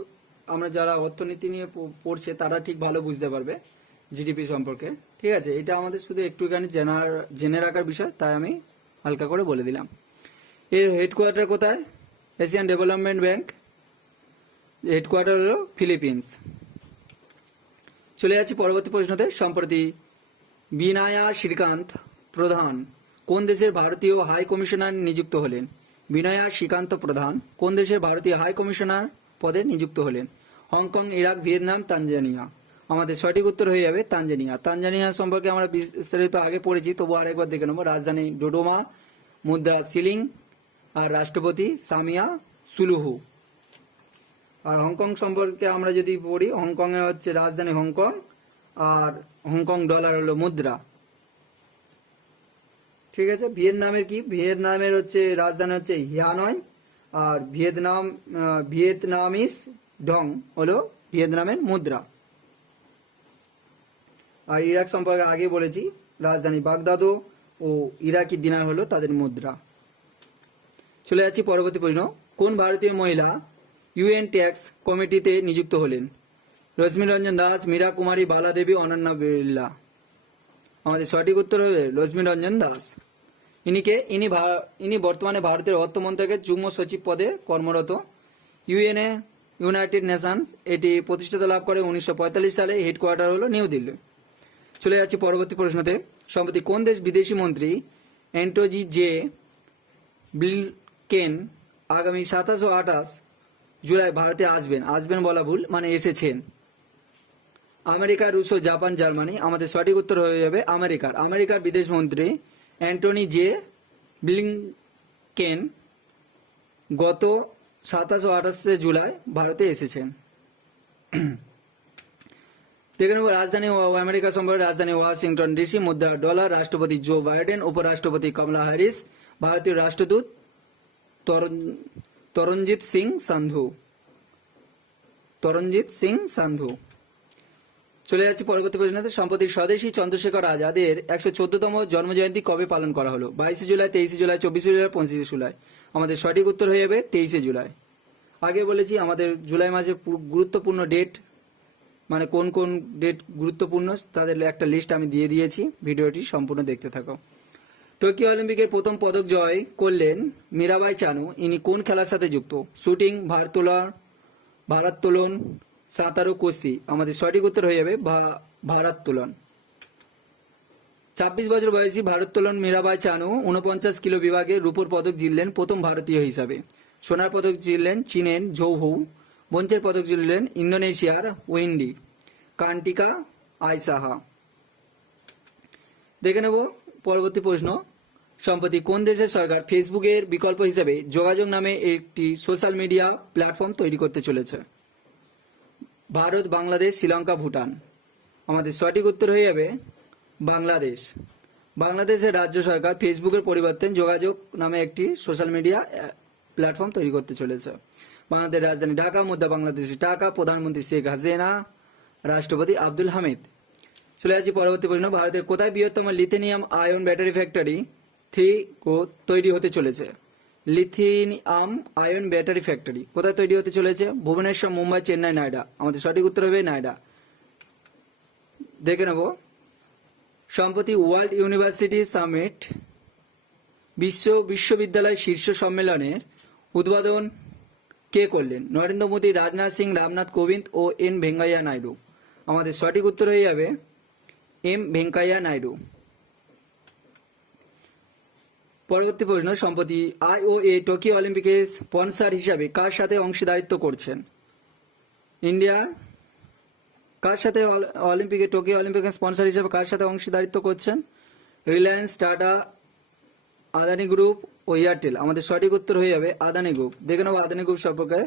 আমরা যারা অর্থনীতি নিয়ে পড়ছে তারা ঠিক ভালো বুঝতে পারবে জিডিপি সম্পর্কে। ঠিক আছে, এটা আমাদের শুধু একটুখানি জেনে রাখার বিষয়, তাই আমি হালকা করে বলে দিলাম। এর হেডকোয়ার্টার কোথায়? এশিয়ান ডেভেলপমেন্ট ব্যাংক হেডকোয়ার্টার হলো ফিলিপিন্স। চলে যাচ্ছি পরবর্তী প্রশ্নতে। সম্প্রতি বিনায়া শ্রীকান্ত প্রধান কোন দেশের ভারতীয় হাই কমিশনার নিযুক্ত হলেন? বিনয়া শ্রীকান্ত প্রধান কোন দেশের ভারতীয় হাই কমিশনার পদে নিযুক্ত হলেন? Hong Kong, Iraq, Vietnam, Tanzania. আমাদের সঠিক উত্তর হয়ে যাবে তানজানিয়া। তানজানিয়া সম্পর্কে আমরা বিস্তারিত আগে পড়েছি, তবু আরেকবার দেখে নেব। রাজধানী ডোডোমা, মুদ্রা সিলিং, আর রাষ্ট্রপতি সামিয়া সুলুহু। আর হংকং সম্পর্কে আমরা যদি পড়ি, হংকং এর হচ্ছে রাজধানী হংকং, আর হংকং ডলার হলো মুদ্রা। ঠিক আছে। ভিয়েতনামের কি? ভিয়েতনামের হচ্ছে রাজধানী হচ্ছে হিয়ানয়, আর ভিয়েতনামিস ডং হলো ভিয়েতনামের মুদ্রা। আর ইরাক সম্পর্কে আগে বলেছি, রাজধানী বাগদাদও ও ইরাকি দিনার হলো তাদের মুদ্রা। চলে যাচ্ছি পরবর্তী প্রশ্ন, কোন ভারতীয় মহিলা ইউএন ট্যাক্স কমিটিতে নিযুক্ত হলেন? রশ্মি রঞ্জন দাস, মীরা কুমারী, বালা দেবী, অনন্যা বিড়লা। আমাদের সঠিক উত্তর হবে রশ্মি রঞ্জন দাস। ইনি বর্তমানে ভারতের অর্থ মন্ত্রকের যুগ্ম সচিব পদে কর্মরত। ইউএনএ ইউনাইটেড নেশনস এটি প্রতিষ্ঠাতা লাভ করে 1945 সালে, হেডকোয়ার্টার হলো নিউ দিল্লি। চলে যাচ্ছি পরবর্তী প্রশ্নতে, সম্প্রতি কোন দেশ বিদেশি মন্ত্রী অ্যান্টনি জে ব্লিংকেন আগামী 27 ও 28 জুলাই ভারতে আসবেন বলা ভুল, মানে এসেছেন? আমেরিকা, রুশ ও জাপান, জার্মানি। আমাদের সঠিক উত্তর হয়ে যাবে আমেরিকার বিদেশ মন্ত্রী অ্যান্টনি জে ব্লিংকেন গত 27 ও 28 জুলাই ভারতে এসেছেন। দেখে নেব রাজধানী আমেরিকা সম্পর্কে। রাজধানী ওয়াশিংটন ডিসি, মুদ্রা ডলার, রাষ্ট্রপতি জো বাইডেন, উপরাষ্ট্রপতি কমলা হ্যারিস, ভারতীয় রাষ্ট্রদূত তরণজিৎ সিং সান্ধু। চলে যাচ্ছি পরবর্তী প্রশ্নতে, সম্প্রতি স্বদেশী চন্দ্রশেখর আজাদের 114তম জন্মজয়ন্তী কবে পালন করা হলো? 22 জুলাই, 23 জুলাই, 24 জুলাই, 25 জুলাই। আমাদের সঠিক উত্তর হয়ে যাবে 23 জুলাই। আগে বলেছি আমাদের জুলাই মাসে গুরুত্বপূর্ণ ডেট, মানে কোন কোন ডেট গুরুত্বপূর্ণ তাদের একটা লিস্ট আমি দিয়ে দিয়েছি, ভিডিওটি সম্পূর্ণ দেখতে থাকো। টোকিও অলিম্পিকের প্রথম পদক জয় করলেন মীরাবাই চানু, ইনি কোন খেলার সাথে যুক্ত? শুটিং, ভারোত্তোলন, সাঁতার ও কুস্তি। আমাদের সঠিক উত্তর হয়ে যাবে ভারোত্তোলন। 26 বছর বয়সী ভারোত্তোলন মীরাবাই চানু 49 কিলো বিভাগে রূপোর পদক জিতলেন প্রথম ভারতীয় হিসাবে। সোনার পদক জিতলেন চীনের ঝৌ, ব্রোঞ্জের পদক জিতলেন ইন্দোনেশিয়ার ওয়েন্ডি কান্টিকা আইসাহা। দেখে নেব পরবর্তী প্রশ্ন, সম্প্রতি কোন দেশের সরকার ফেসবুকের বিকল্প হিসেবে যোগাযোগ নামে একটি সোশ্যাল মিডিয়া প্ল্যাটফর্ম তৈরি করতে চলেছে? ভারত, বাংলাদেশ, শ্রীলঙ্কা, ভুটান। আমাদের সঠিক উত্তর হয়ে যাবে বাংলাদেশ। বাংলাদেশের রাজ্য সরকার ফেসবুকের পরিবর্তে যোগাযোগ নামে একটি সোশ্যাল মিডিয়া প্ল্যাটফর্ম তৈরি করতে চলেছে। বাংলাদেশের রাজধানী ঢাকা, মুদ্রা বাংলাদেশের টাকা, প্রধানমন্ত্রী শেখ হাসিনা, রাষ্ট্রপতি আব্দুল হামিদ। চলে যাচ্ছি পরবর্তী প্রশ্ন, ভারতের কোথায় বৃহত্তম লিথিয়াম আয়ন ব্যাটারি ফ্যাক্টরি 3 তৈরি হতে চলেছে? লিথিয়াম আয়ন ব্যাটারি ফ্যাক্টরি কোথায় তৈরি হতে চলেছে? ভুবনেশ্বর, মুম্বাই, চেন্নাই, নয়ডা। আমাদের সঠিক উত্তর হবে নয়ডা। দেখে নেব সম্প্রতি ওয়ার্ল্ড ইউনিভার্সিটি সামিট বিশ্ববিদ্যালয় শীর্ষ সম্মেলনের উদ্বোধন কে করলেন? নরেন্দ্র মোদী, রাজনাথ সিং, রামনাথ কোবিন্দ ও এন ভেঙ্কাইয়া নাইডু। আমাদের সঠিক উত্তর হয়ে যাবে এম ভেঙ্কাইয়া নাইডু। পরবর্তী প্রশ্ন, সম্প্রতি আইওএ টোকিও অলিম্পিকের স্পন্সর হিসাবে কার সাথে অংশীদারিত্ব করছেন? ইন্ডিয়া কার সাথে টোকিও অলিম্পিকের স্পন্সর হিসাবে কার সাথে অংশীদারিত্ব করছেন? রিলায়েন্স, টাটা, আদানি গ্রুপ ও এয়ারটেল। আমাদের সঠিক উত্তর হয়ে যাবে আদানি গ্রুপ। দেখে নেব আদানি গ্রুপ সম্পর্কে।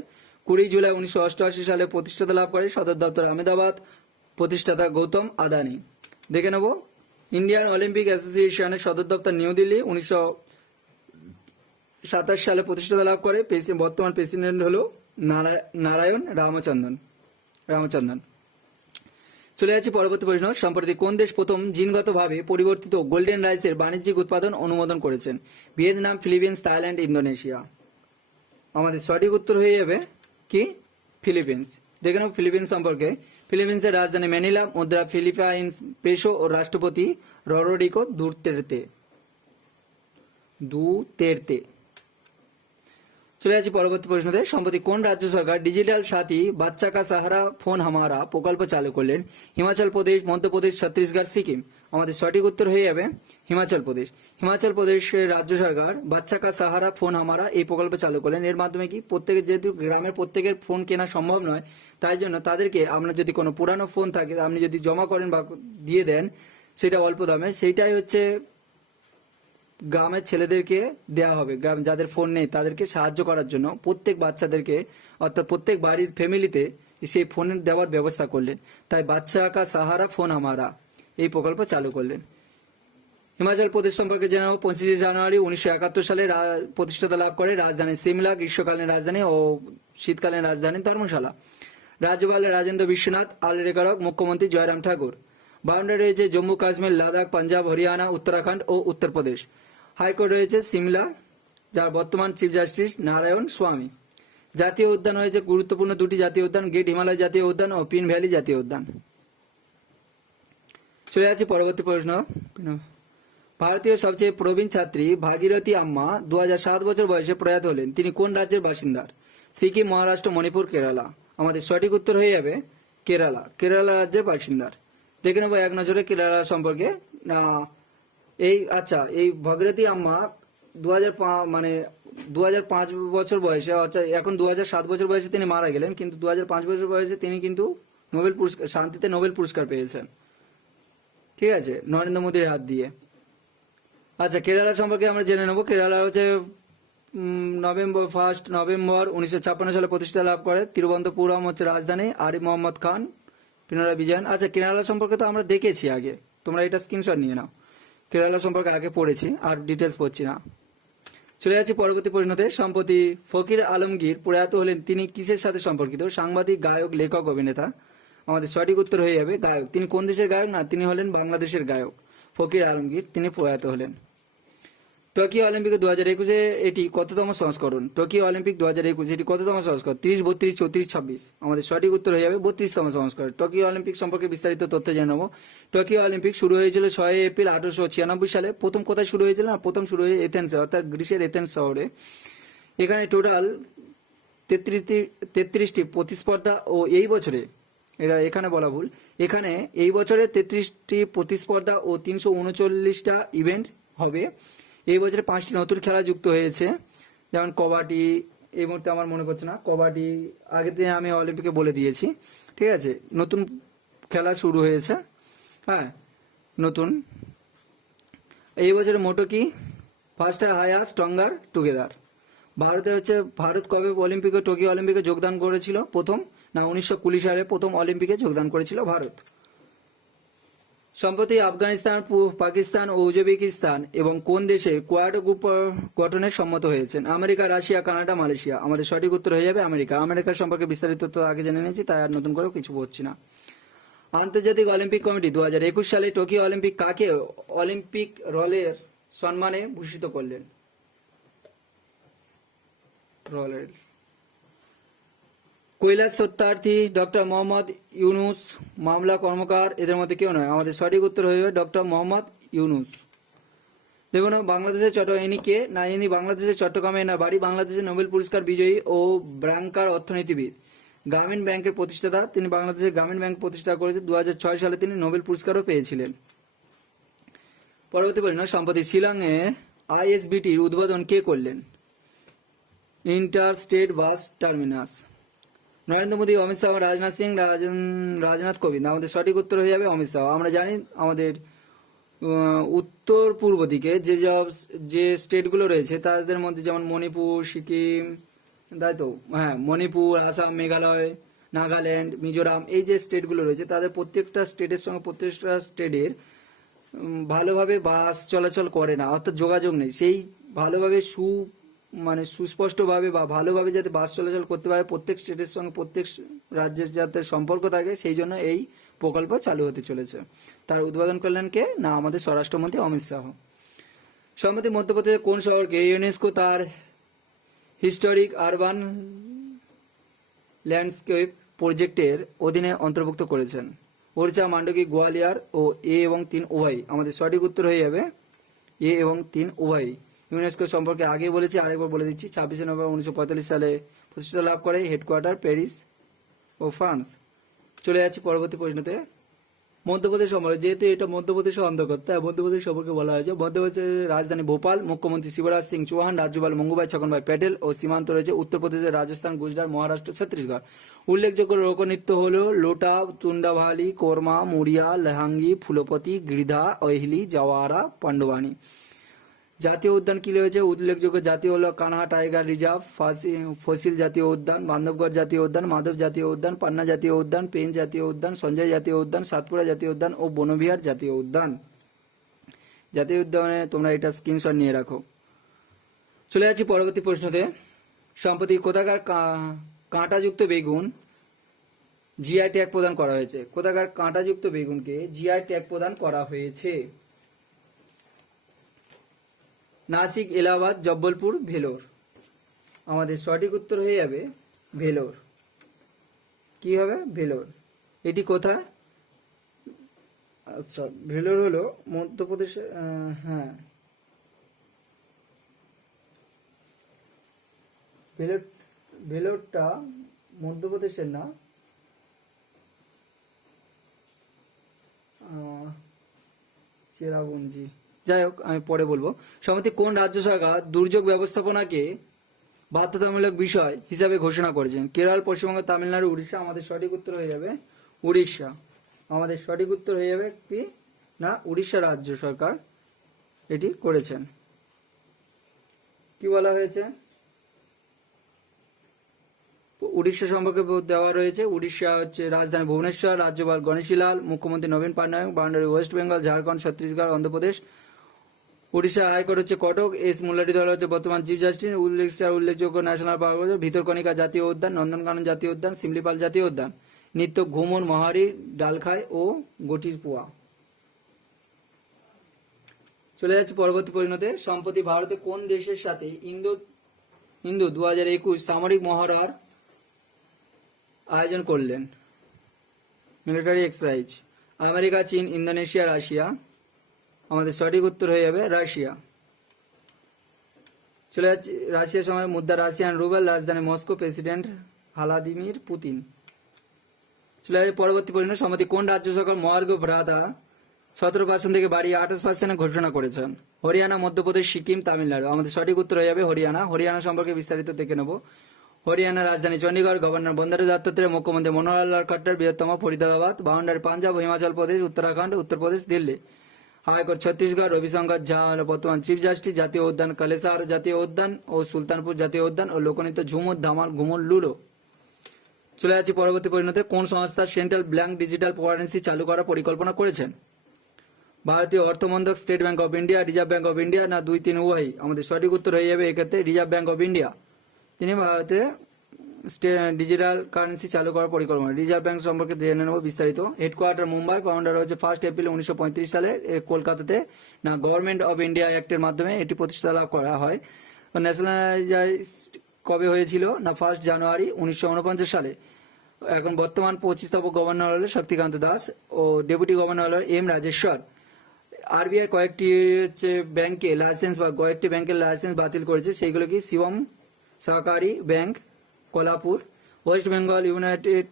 20 জুলাই 1988 সালে প্রতিষ্ঠাতা লাভ করে, সদর দপ্তর আহমেদাবাদ, প্রতিষ্ঠাতা গৌতম আদানি। দেখে নেব ইন্ডিয়ান অলিম্পিক অ্যাসোসিয়েশনের সদর দপ্তর নিউ দিল্লি, 1927 সালে প্রতিষ্ঠাতা লাভ করে, বর্তমান প্রেসিডেন্ট হলো নারায়ণ রামচন্দ্রন। চলে যাচ্ছি পরবর্তী প্রশ্ন, সম্প্রতি কোন দেশ প্রথম জিনগতভাবে পরিবর্তিত গোল্ডেন রাইসের বাণিজ্যিক উৎপাদন অনুমোদন করেছেন? Vietnam, Philippines, Thailand, Indonesia. আমাদের সঠিক উত্তর হয়ে যাবে কি ফিলিপিন্স। দেখে নেব ফিলিপিন্স সম্পর্কে। ফিলিপিন্সের রাজধানী ম্যানিলা, মুদ্রা ফিলিপাইন্স পেসো ও রাষ্ট্রপতি রডরিগো দুতের্তে। চলে যাচ্ছি পরবর্তী প্রশ্নতে, সম্প্রতি কোন রাজ্য সরকার ডিজিটাল সাথী বাচ্চা কা সাহারা ফোন হামারা প্রকল্প চালু করলেন? হিমাচল প্রদেশ, মধ্যপ্রদেশ, ছত্তিশগড়, সিকিম। আমাদের সঠিক উত্তর হয়ে যাবে হিমাচল প্রদেশের রাজ্য সরকার বাচ্চা কা সাহারা ফোন হামারা এই প্রকল্প চালু করলেন। এর মাধ্যমে কি প্রত্যেকের, যেহেতু গ্রামের প্রত্যেকের ফোন কেনা সম্ভব নয়, তাই জন্য তাদেরকে আপনার যদি কোনো পুরানো ফোন থাকে আপনি যদি জমা করেন বা দিয়ে দেন সেটা অল্প দামে, সেইটাই হচ্ছে গ্রামের ছেলেদেরকে দেওয়া হবে। যাদের ফোন নেই তাদেরকে সাহায্য করার জন্য প্রত্যেক বাচ্চাদেরকে, অর্থাৎ প্রত্যেক বাড়ির ফ্যামিলিতে সেই ফোন দেওয়ার ব্যবস্থা করলেন। তাই বাচ্চা কা সাহারা ফোন হামারা এই প্রকল্প চালু করলেন। হিমাচল প্রদেশ সম্পর্কে জানাবো। 25 জানুয়ারি 1971 সালে প্রতিষ্ঠাতা লাভ করে, রাজধানী সিমলা, গ্রীষ্মকালীন রাজধানী ও শীতকালীন রাজধানী ধর্মশালা। রাজ্যপাল রাজেন্দ্র বিশ্বনাথ আলেরেকারক, মুখ্যমন্ত্রী জয়রাম ঠাকুর। বাউন্ডারি রয়েছে জম্মু কাশ্মীর, লাদাখ, পাঞ্জাব, হরিয়ানা, উত্তরাখণ্ড ও উত্তরপ্রদেশ। হাইকোর্ট রয়েছে সিমলা, যার বর্তমান চিফ জাস্টিস নারায়ণ স্বামী। জাতীয় উদ্যান রয়েছে গুরুত্বপূর্ণ দুটি জাতীয় উদ্যান, গ্রেট হিমালয় জাতীয় উদ্যান ও পিন ভ্যালি জাতীয় উদ্যান। চলে যাচ্ছি পরবর্তী প্রশ্ন। ভারতীয় সবচেয়ে প্রবীণ ছাত্রী ভাগীরথী আম্মা 2007 বছর বয়সে প্রয়াত হলেন। তিনি কোন রাজ্যের বাসিন্দা? সিকিম, মহারাষ্ট্র, মণিপুর, কেরালা। আমাদের সঠিক উত্তর হয়ে যাবে কেরালা। কেরালা রাজ্যের বাসিন্দার। দেখে নেবো এক নজরে কেরালা সম্পর্কে। না এই ভাগীরথী আম্মা 2005 বছর বয়সে, অর্থাৎ এখন 2007 বছর বয়সে তিনি মারা গেলেন, কিন্তু 2005 বছর বয়সে তিনি কিন্তু নোবেল পুরস্কার, শান্তিতে নোবেল পুরস্কার পেয়েছেন। ঠিক আছে, নরেন্দ্র মোদীর হাত দিয়ে। আচ্ছা, কেরালা সম্পর্কে আমরা জেনে নেব। কেরালা হচ্ছে 1 নভেম্বর 1956 সালে প্রতিষ্ঠা লাভ করে। তিরুবনন্তপুরম হচ্ছে রাজধানী। আরিফ মোহাম্মদ খান, পিনারাই বিজয়ন। আচ্ছা, কেরালা সম্পর্কে তো আমরা দেখেছি আগে, তোমরা এটা স্ক্রিনশট নিয়ে নাও। কেরালা সম্পর্কে আগে পড়েছি, আর ডিটেলস পড়ছি না। চলে যাচ্ছি পরবর্তী প্রশ্নতে। সম্প্রতি ফকির আলমগীর প্রয়াত হলেন। তিনি কিসের সাথে সম্পর্কিত? সাংবাদিক, গায়ক, লেখক, অভিনেতা। আমাদের সঠিক উত্তর হয়ে যাবে গায়ক। তিনি কোন দেশের গায়ক? না, তিনি হলেন বাংলাদেশের গায়ক। ফকির আলমগীর তিনি প্রয়াত হলেন। টোকিও অলিম্পিক 2021 এটি কততম সংস্করণ? টোকিও অলিম্পিক 2021 এটি কততম সংস্করণ? 30, 32, 34, 26। আমাদের সঠিক উত্তর হয়ে যাবে 32তম সংস্করণ। টোকিও অলিম্পিক সম্পর্কে বিস্তারিত তথ্য জেনে নেব। টোকিও অলিম্পিক শুরু হয়েছিল 6 এপ্রিল 1896 সালে। প্রথম কোথায় শুরু হয়েছিল? না, প্রথম শুরু হয়েছে এথেন্সে, অর্থাৎ গ্রিসের এথেন্স শহরে। এখানে টোটাল 33টি প্রতিস্পর্ধা ও এই বছরে, এখানে বলা ভুল, এখানে এই বছরে 33টি প্রতিস্পর্ধা ও 339টা ইভেন্ট হবে। এই বছরে 5টি নতুন খেলা যুক্ত হয়েছে, যেমন কবাডি। এই মুহূর্তে আমার মনে পড়ছে না কবাডি, আগের দিনে আমি অলিম্পিকে বলে দিয়েছি। ঠিক আছে, নতুন খেলা শুরু হয়েছে। হ্যাঁ, নতুন। এই বছরে মোটো কি? Faster, higher, stronger, together. Bharat কবে টোকিও অলিম্পিকে যোগদান করেছিল প্রথম? না, 1920 সালে প্রথম অলিম্পিকে যোগদান করেছিল ভারত। সম্প্রতি আফগানিস্তান, পাকিস্তান ও উজবেকিস্তান এবং কোন দেশে কোয়াডো গ্রুপ গঠনে সম্মত হয়েছেন? America, Russia, Canada, Malaysia. আমাদের সঠিক উত্তর হয়ে যাবে আমেরিকা। আমেরিকার সম্পর্কে বিস্তারিত তো আগে জেনে নিয়েছি, তাই আর নতুন করে কিছু বলছি না। আন্তর্জাতিক অলিম্পিক কমিটি 2021 সালে টোকিও অলিম্পিক কাকে অলিম্পিক রোলের সম্মানে ভূষিত করলেন? রোলের কৈলাস সত্যার্থী, ডক্টর মোহাম্মদ ইউনুস, মামলা কর্মকার, এদের মধ্যে কেউ নয়। আমাদের সঠিক উত্তর হয়ে যাবে ডক্টর মোহাম্মদ ইউনুস। দেখুন, বাংলাদেশের ইনি কে? না, ইনি বাংলাদেশের চট্টগ্রামে এনার বাড়ি। বাংলাদেশের নোবেল পুরস্কার বিজয়ী ও ব্যাংকার, অর্থনীতিবিদ, গ্রামীণ ব্যাংকের প্রতিষ্ঠাতা। তিনি বাংলাদেশের গ্রামীণ ব্যাংক প্রতিষ্ঠা করেছেন। 2006 সালে তিনি নোবেল পুরস্কারও পেয়েছিলেন। পরবর্তী প্রশ্ন। সম্প্রতি শিলংয়ে আইএসবিটির উদ্বোধন কে করলেন? Inter state bus terminus. Narendra Modi, Amit Shah, Rajnath Singh, Rajnath Kovind. আমাদের সঠিক উত্তর হয়ে যাবে অমিত শাহ। আমরা জানি আমাদের উত্তর পূর্ব দিকে যে স্টেটগুলো রয়েছে তাদের মধ্যে যেমন মণিপুর, সিকিম, তাই তো, হ্যাঁ, মণিপুর, আসাম, মেঘালয়, নাগাল্যান্ড, মিজোরাম, এই যে স্টেটগুলো রয়েছে তাদের প্রত্যেকটা স্টেটের সঙ্গে প্রত্যেকটা স্টেটের ভালোভাবে বাস চলাচল করে না, অর্থাৎ যোগাযোগ নেই। সেই ভালোভাবে সুস্পষ্টভাবে বা ভালোভাবে যাতে বাস চলাচল করতে পারে প্রত্যেক স্টেটের সঙ্গে প্রত্যেক রাজ্যের যাতে সম্পর্ক থাকে, সেই জন্য এই প্রকল্প চালু হতে চলেছে। তার উদ্বোধন করলেন কে? না, আমাদের স্বরাষ্ট্রমন্ত্রী অমিত শাহ। সম্প্রতি মধ্যপ্রদেশের কোন শহরকে ইউনেস্কো তার হিস্টোরিক আরবান ল্যান্ডস্কেপ প্রজেক্টের অধীনে অন্তর্ভুক্ত করেছেন? ওরচা, মান্ডকি, গোয়ালিয়র ও এ এবং 3 উভয়। আমাদের সঠিক উত্তর হয়ে যাবে এ এবং 3 উভয়। ইউনেস্কো সম্পর্কে আগে বলেছি, আরেকবার বলে দিচ্ছি। 26 নভেম্বর 1945 সালে প্রতিষ্ঠা লাভ করে। হেডকোয়ার্টার প্যারিস ও ফ্রান্স। চলে যাচ্ছি পরবর্তী প্রশ্নতে। মধ্যপ্রদেশ সম্পর্কে, যেহেতু এটা মধ্যপ্রদেশের অন্তর্গত, তাই মধ্যপ্রদেশ সম্পর্কে বলা হয়েছে। মধ্যপ্রদেশের রাজধানী ভোপাল, মুখ্যমন্ত্রী শিবরাজ সিং চৌহান, রাজ্যপাল মঙ্গুভাই ছগনভাই প্যাটেল ও সীমান্ত রয়েছে উত্তরপ্রদেশের রাজস্থান, গুজরাট, মহারাষ্ট্র, ছত্তিশগড়। উল্লেখযোগ্য লোকনৃত্য হল লোটা, তুন্ডাভালি, কোরমা, মুড়িয়া, লেহাঙ্গি, ফুলপতি, গিরিধা, ওহেলি, জওয়ারা, পান্ডবানি। জাতীয় উদ্যান কি রয়েছে? উল্লেখযোগ্য জাতীয় হল কানহা টাইগার রিজার্ভ, ফসিল জাতীয় উদ্যান, বান্ধবগড় জাতীয় উদ্যান, মাধব জাতীয় উদ্যান, পান্না জাতীয় উদ্যান, পেঞ্চ জাতীয় উদ্যান, সঞ্জয় জাতীয় উদ্যান, সাতপুরা জাতীয় উদ্যান ও বনবিহার জাতীয় উদ্যান। জাতীয় উদ্যানে তোমরা এটা স্ক্রিনশট নিয়ে রাখো। চলে যাচ্ছি পরবর্তী প্রশ্নতে। সম্প্রতি কোথাকার কাঁটাযুক্ত বেগুন জিআই ট্যাগ প্রদান করা হয়েছে? কোথাকার কাঁটাযুক্ত বেগুনকে জিআই ট্যাগ প্রদান করা হয়েছে? নাসিক, এলাহাবাদ, জব্বলপুর, ভেলোর। আমাদের সঠিক উত্তর হয়ে যাবে ভেলোর। কি হবে? ভেলোর। এটি কোথায়? আচ্ছা, ভেলোর হলো মধ্যপ্রদেশে। হ্যাঁ, ভেলোর, ভেলোরটা মধ্যপ্রদেশের না, চেরাপুঞ্জি। যাই হোক, আমি পরে বলবো। সম্প্রতি কোন রাজ্য সরকার দুর্যোগ ব্যবস্থাপনাকে বাধ্যতামূলক বিষয় হিসাবে ঘোষণা করেছেন? কেরল, পশ্চিমবঙ্গ, তামিলনাড়ু, উড়িষ্যা। আমাদের সঠিক উত্তর হয়ে যাবে উড়িষ্যা। আমাদের সঠিক উত্তর হয়ে যাবে কি না, উড়িষ্যা রাজ্য সরকার এটি করেছেন। কি বলা হয়েছে? উড়িষ্যা সম্পর্কে দেওয়া রয়েছে। উড়িষ্যা হচ্ছে রাজধানী ভুবনেশ্বর, রাজ্যপাল গণেশীলাল, মুখ্যমন্ত্রী নবীন Patnaik, boundary West Bengal, Jharkhand, Chhattisgarh, Andhra Pradesh. Odisha high court হচ্ছে কটক। এস মুরারীধর হচ্ছে বর্তমান চিফ জাস্টিস। উড়িষ্যার উল্লেখযোগ্য ন্যাশনাল পার্ক হচ্ছে ভিতরকনিকা জাতীয় উদ্যান, নন্দনকানন জাতীয় উদ্যান, সিমলিপাল জাতীয় উদ্যান, নিত্য ঘুমন, মহারি, ডালখাই ও গটির পোয়া। চলে যাচ্ছে পরবর্তী প্রশ্নতে। সম্প্রতি ভারতে কোন দেশের সাথে ইন্দো 2021 সামরিক মহড়ার আয়োজন করলেন? Military exercise. আমেরিকা, চীন, ইন্দোনেশিয়া, রাশিয়া। আমাদের সঠিক উত্তর হয়ে যাবে রাশিয়া। চলে যাচ্ছে রাশিয়ার সময় মুদ্রা রাশিয়ান রুবেল, রাজধানী মস্কো, প্রেসিডেন্ট ভ্লাদিমির পুতিন। চলে যাচ্ছে পরবর্তী প্রশ্ন। সম্প্রতি কোন রাজ্য সরকার মহার্ঘ ভাতা 17% থেকে বাড়িয়ে 28% ঘোষণা করেছেন? হরিয়ানা, মধ্যপ্রদেশ, সিকিম, তামিলনাড়ু। আমাদের সঠিক উত্তর হয়ে যাবে হরিয়ানা। হরিয়ানা সম্পর্কে বিস্তারিত দেখে নেব। হরিয়ানার রাজধানী চণ্ডীগড়, গভর্নর বন্দারু দত্তাত্রেয়, মুখ্যমন্ত্রী মনোহরলাল খট্টর, বৃহত্তম ফরিদাবাদ, বাউন্ডারি পাঞ্জাব, হিমাচল প্রদেশ, উত্তরাখণ্ড, উত্তরপ্রদেশ, দিল্লি। হাইকোর্ট ছত্তিশগড়, রবিশঙ্কর ঝা বর্তমান চিফ জাস্টিস। জাতীয় উদ্যান কালেসার জাতীয় উদ্যান ও সুলতানপুর জাতীয় উদ্যান ও লোকনৃত্য ঝুমুর, ধামাল, ঘুমুর, লুলো। চলে যাচ্ছি পরবর্তী পরিণতে। কোন সংস্থা সেন্ট্রাল ব্ল্যাঙ্ক ডিজিটাল কারেন্সি চালু করার পরিকল্পনা করেছেন? ভারতীয় অর্থমন্ত্রক, state bank of India, reserve bank of India, না 2-3 উভয়ই? আমাদের সঠিক উত্তর হয়ে যাবে এক্ষেত্রে রিজার্ভ ব্যাংক অফ ইন্ডিয়া। তিনি ভারতে ডিজিটাল কারেন্সি চালু করার পরিকল্পনা। রিজার্ভ ব্যাংক সম্পর্কে জেনে নেব বিস্তারিত। হেডকোয়ার্টার মুম্বাই, ফাউন্ডার হচ্ছে 1 এপ্রিল 1935 সালে কলকাতাতে। না গভর্নমেন্ট অফ ইন্ডিয়া অ্যাক্টের মাধ্যমে এটি প্রতিষ্ঠা লাভ করা হয়। ন্যাশনালাইজ কবে হয়েছিল? না 1 জানুয়ারি 1949 সালে। এখন বর্তমান 25তম গভর্নর হলো শক্তিকান্ত দাস ও ডেপুটি গভর্নর হলো এম রাজেশ্বর। আরবিআই কয়েকটি হচ্ছে ব্যাংকে লাইসেন্স বা কয়েকটি ব্যাংকের লাইসেন্স বাতিল করেছে, সেইগুলো কি? শিবম সহকারী bank, Kolhapur, West Bengal united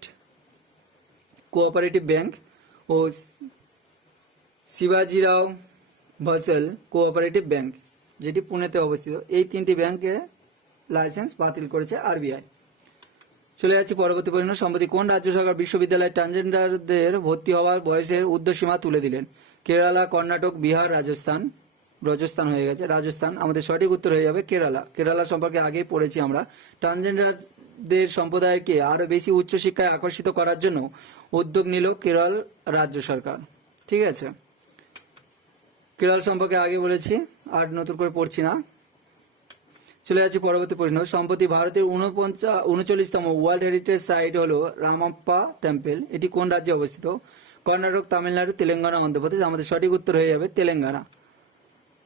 cooperative bank ও শিবাজিরাও ভসেল কোঅপারেটিভ ব্যাংক, যেটি পুনেতে অবস্থিত। এই 3টি ব্যাংকে লাইসেন্স বাতিল করেছে আরবিআই। চলে যাচ্ছে পরবর্তী প্রশ্ন। সম্প্রতি কোন রাজ্য সরকার বিশ্ববিদ্যালয়ে ট্রান্সজেন্ডারদের ভর্তি হওয়ার বয়সের ঊর্ধ্বসীমা তুলে দিলেন? কেরালা, কর্ণাটক, বিহার, রাজস্থান। রাজস্থান হয়ে গেছে, রাজস্থান। আমাদের সঠিক উত্তর হয়ে যাবে কেরালা। কেরালা সম্পর্কে আগেই পড়েছি আমরা। ট্রান্সজেন্ডারদের সম্প্রদায়কে আরো বেশি উচ্চশিক্ষায় আকর্ষিত করার জন্য উদ্যোগ নিল কেরল রাজ্য সরকার। ঠিক আছে, কেরল সম্পর্কে আগে বলেছি, আর নতুন করে পড়ছি না। চলে যাচ্ছি পরবর্তী প্রশ্ন। সম্প্রতি ভারতের 39তম ওয়ার্ল্ড হেরিটেজ সাইট হলো রামাপ্পা টেম্পল। এটি কোন রাজ্যে অবস্থিত? কর্ণাটক, তামিলনাড়ু, তেলেঙ্গানা, অন্ধ্রপ্রদেশ। আমাদের সঠিক উত্তর হয়ে যাবে তেলেঙ্গানা।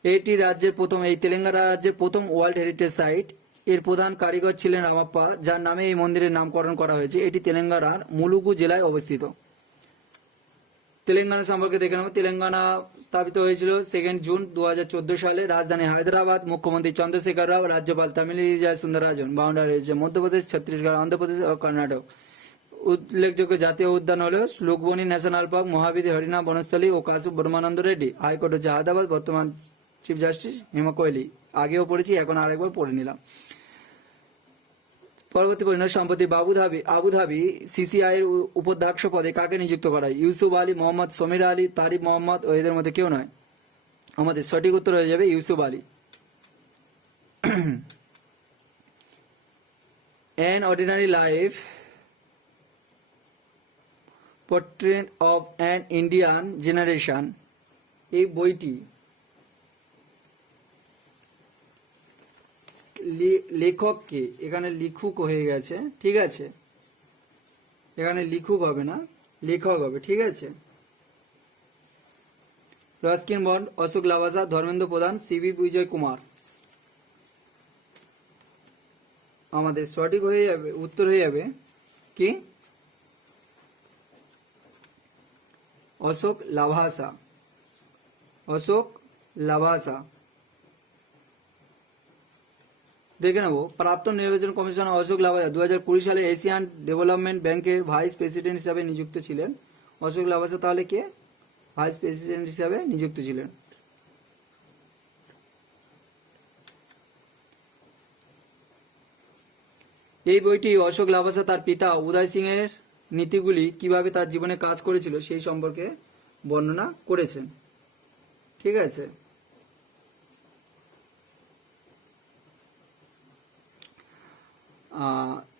এটি রাজ্যের প্রথম, এই তেলেঙ্গানা রাজ্যের প্রথম ওয়ার্ল্ড হেরিটেজ সাইট। এর প্রধান কারিগর ছিলেন রামাপ্পা, যার নামে এই মন্দিরের নামকরণ করা হয়েছে। এটি তেলেঙ্গানার মুলুগু জেলায় অবস্থিত। তেলেঙ্গানা সম্পর্কে দেখে নেব। তেলেঙ্গানা স্থাপিত হয়েছিল 2 জুন 2014 সালে। রাজধানী হায়দ্রাবাদ, মুখ্যমন্ত্রী চন্দ্রশেখর রাও, রাজ্যপাল তামিলিসাই সুন্দররাজন। বাউন্ডারি হচ্ছে মধ্যপ্রদেশ, ছত্তিশগড়, অন্ধ্রপ্রদেশ ও কর্ণাটক। উল্লেখযোগ্য জাতীয় উদ্যান হল স্লুকবনি ন্যাশনাল পার্ক, মহাবীর হরিণা বনস্থলী ও কাশু ব্রহ্মানন্দ রেড্ডি। হাইকোর্ট হচ্ছে হায়দ্রাবাদ, বর্তমান চিফ জাস্টিস হিমা কোহলি। আগেও পড়েছি, এখন আরেকবার পড়ে নিলাম। পরবর্তী প্রশ্ন। সম্প্রতি আবুধাবি সিসিআই এর উপাধ্যক্ষ পদে কাকে নিযুক্ত করা হয়? ইউসুফ আলী, মোহাম্মদ সমীর আলী, তারিফ মোহাম্মদ ও এদের মধ্যে কেউ নয়? আমাদের সঠিক উত্তর হয়ে যাবে Yusuf Ali. An ordinary life, portrait of an Indian generation, এই বইটি লেখককে, এখানে লিখুক হয়ে গেছে, ঠিক আছে, এখানে লিখুক হবে না, লেখক হবে, ঠিক আছে। রস্কিন বন্ড, অশোক লাভাসা, ধর্মেন্দ্র প্রধান, সিবি বিজয় কুমার। আমাদের সঠিক হয়ে যাবে, উত্তর হয়ে যাবে কি অশোক লাভাসা, অশোক লাভাসা। দেখে নেব, প্রাক্তন নির্বাচন কমিশনার অশোক লাভাসা 2020 সালে এশিয়ান ডেভেলপমেন্ট ব্যাংকের ভাইস প্রেসিডেন্ট হিসাবে নিযুক্ত ছিলেন। অশোক লাভাসা তাহলে কে ভাইস প্রেসিডেন্ট হিসাবে নিযুক্ত ছিলেন। এই বইটি অশোক লাভাসা তার পিতা উদয় সিং এর নীতিগুলি কিভাবে তার জীবনে কাজ করেছিল সেই সম্পর্কে বর্ণনা করেছেন, ঠিক আছে।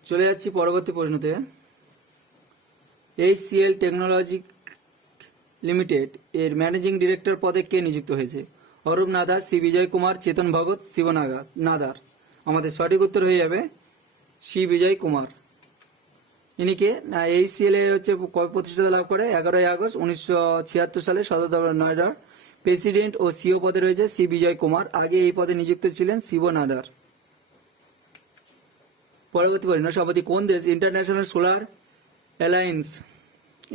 চলে যাচ্ছি পরবর্তী প্রশ্নতে। HCL টেকনোলজি লিমিটেড এর ম্যানেজিং ডিরেক্টর পদে কে নিযুক্ত হয়েছে? অরূপ নাদার, সি বিজয় কুমার, চেতন ভগত, শিব নাদার। আমাদের সঠিক উত্তর হয়ে যাবে সি বিজয় কুমার। ইনি কে না, HCL এর হচ্ছে কবে প্রতিষ্ঠাতা লাভ করে? 11ই আগস্ট 1976 সালে সদর দপ্তর নয়ডার প্রেসিডেন্ট ও সিও পদে রয়েছে সি বিজয় কুমার। আগে এই পদে নিযুক্ত ছিলেন শিব নাদার। পরবর্তী প্রশ্ন, সম্প্রতি কোন দেশ ইন্টারন্যাশনাল সোলার অ্যালায়েন্স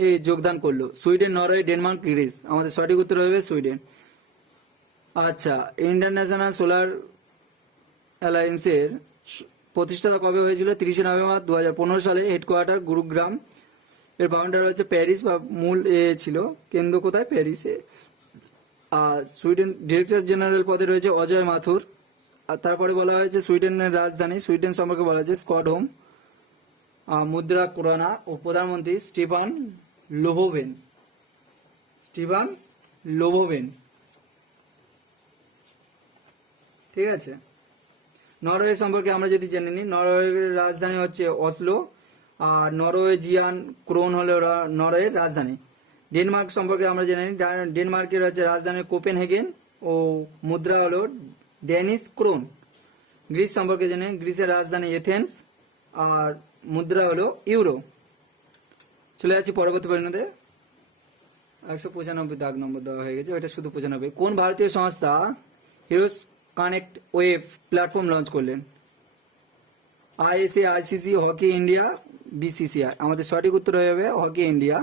এ যোগদান করলো? Sweden, Norway, Denmark, Greece. আমাদের সঠিক উত্তর হবে সুইডেন। আচ্ছা, ইন্টারন্যাশনাল সোলার অ্যালায়েন্সের প্রতিষ্ঠাতা কবে হয়েছিল? 30 নভেম্বর 2015 সালে। হেডকোয়ার্টার গুরুগ্রাম। এর বাউন্ডারি হচ্ছে প্যারিস, বা মূল ছিল কেন্দ্র কোথায়? প্যারিসে। আর সুইডেন ডিরেক্টর জেনারেল পদে রয়েছে অজয় মাথুর। আর তারপরে বলা হয়েছে সুইডেনের রাজধানী, সুইডেন সম্পর্কে বলা হয়েছে স্টকহোম। মুদ্রা কোরোনা ও প্রধানমন্ত্রী স্টিফান লোভোভেন। স্টিফান লোভোভেন, ঠিক আছে। নরওয়ে সম্পর্কে আমরা যদি জেনে নিই, নরওয়ের রাজধানী হচ্ছে অসলো, আর নরওয়েজিয়ান ক্রোন হলো নরওয়ের রাজধানী। ডেনমার্ক সম্পর্কে আমরা জেনে নিই, ডেনমার্কের হচ্ছে রাজধানী কোপেনহেগেন ও মুদ্রা হলো ড্যানিশ ক্রোন। গ্রিস সম্পর্কে জেনে, গ্রিসের রাজধানী এথেন্স আর মুদ্রা হলো ইউরো। চলে যাচ্ছি পরবর্তী প্রশ্নতে। 195 দাগ নম্বর দেওয়া হয়ে গেছে, ওইটা শুধু 95। কোন ভারতীয় সংস্থা heroes connect web platform launch করলেন? ISA, ICC, hockey India, BCCI। আমাদের সঠিক উত্তর হয়ে যাবে হকি ইন্ডিয়া।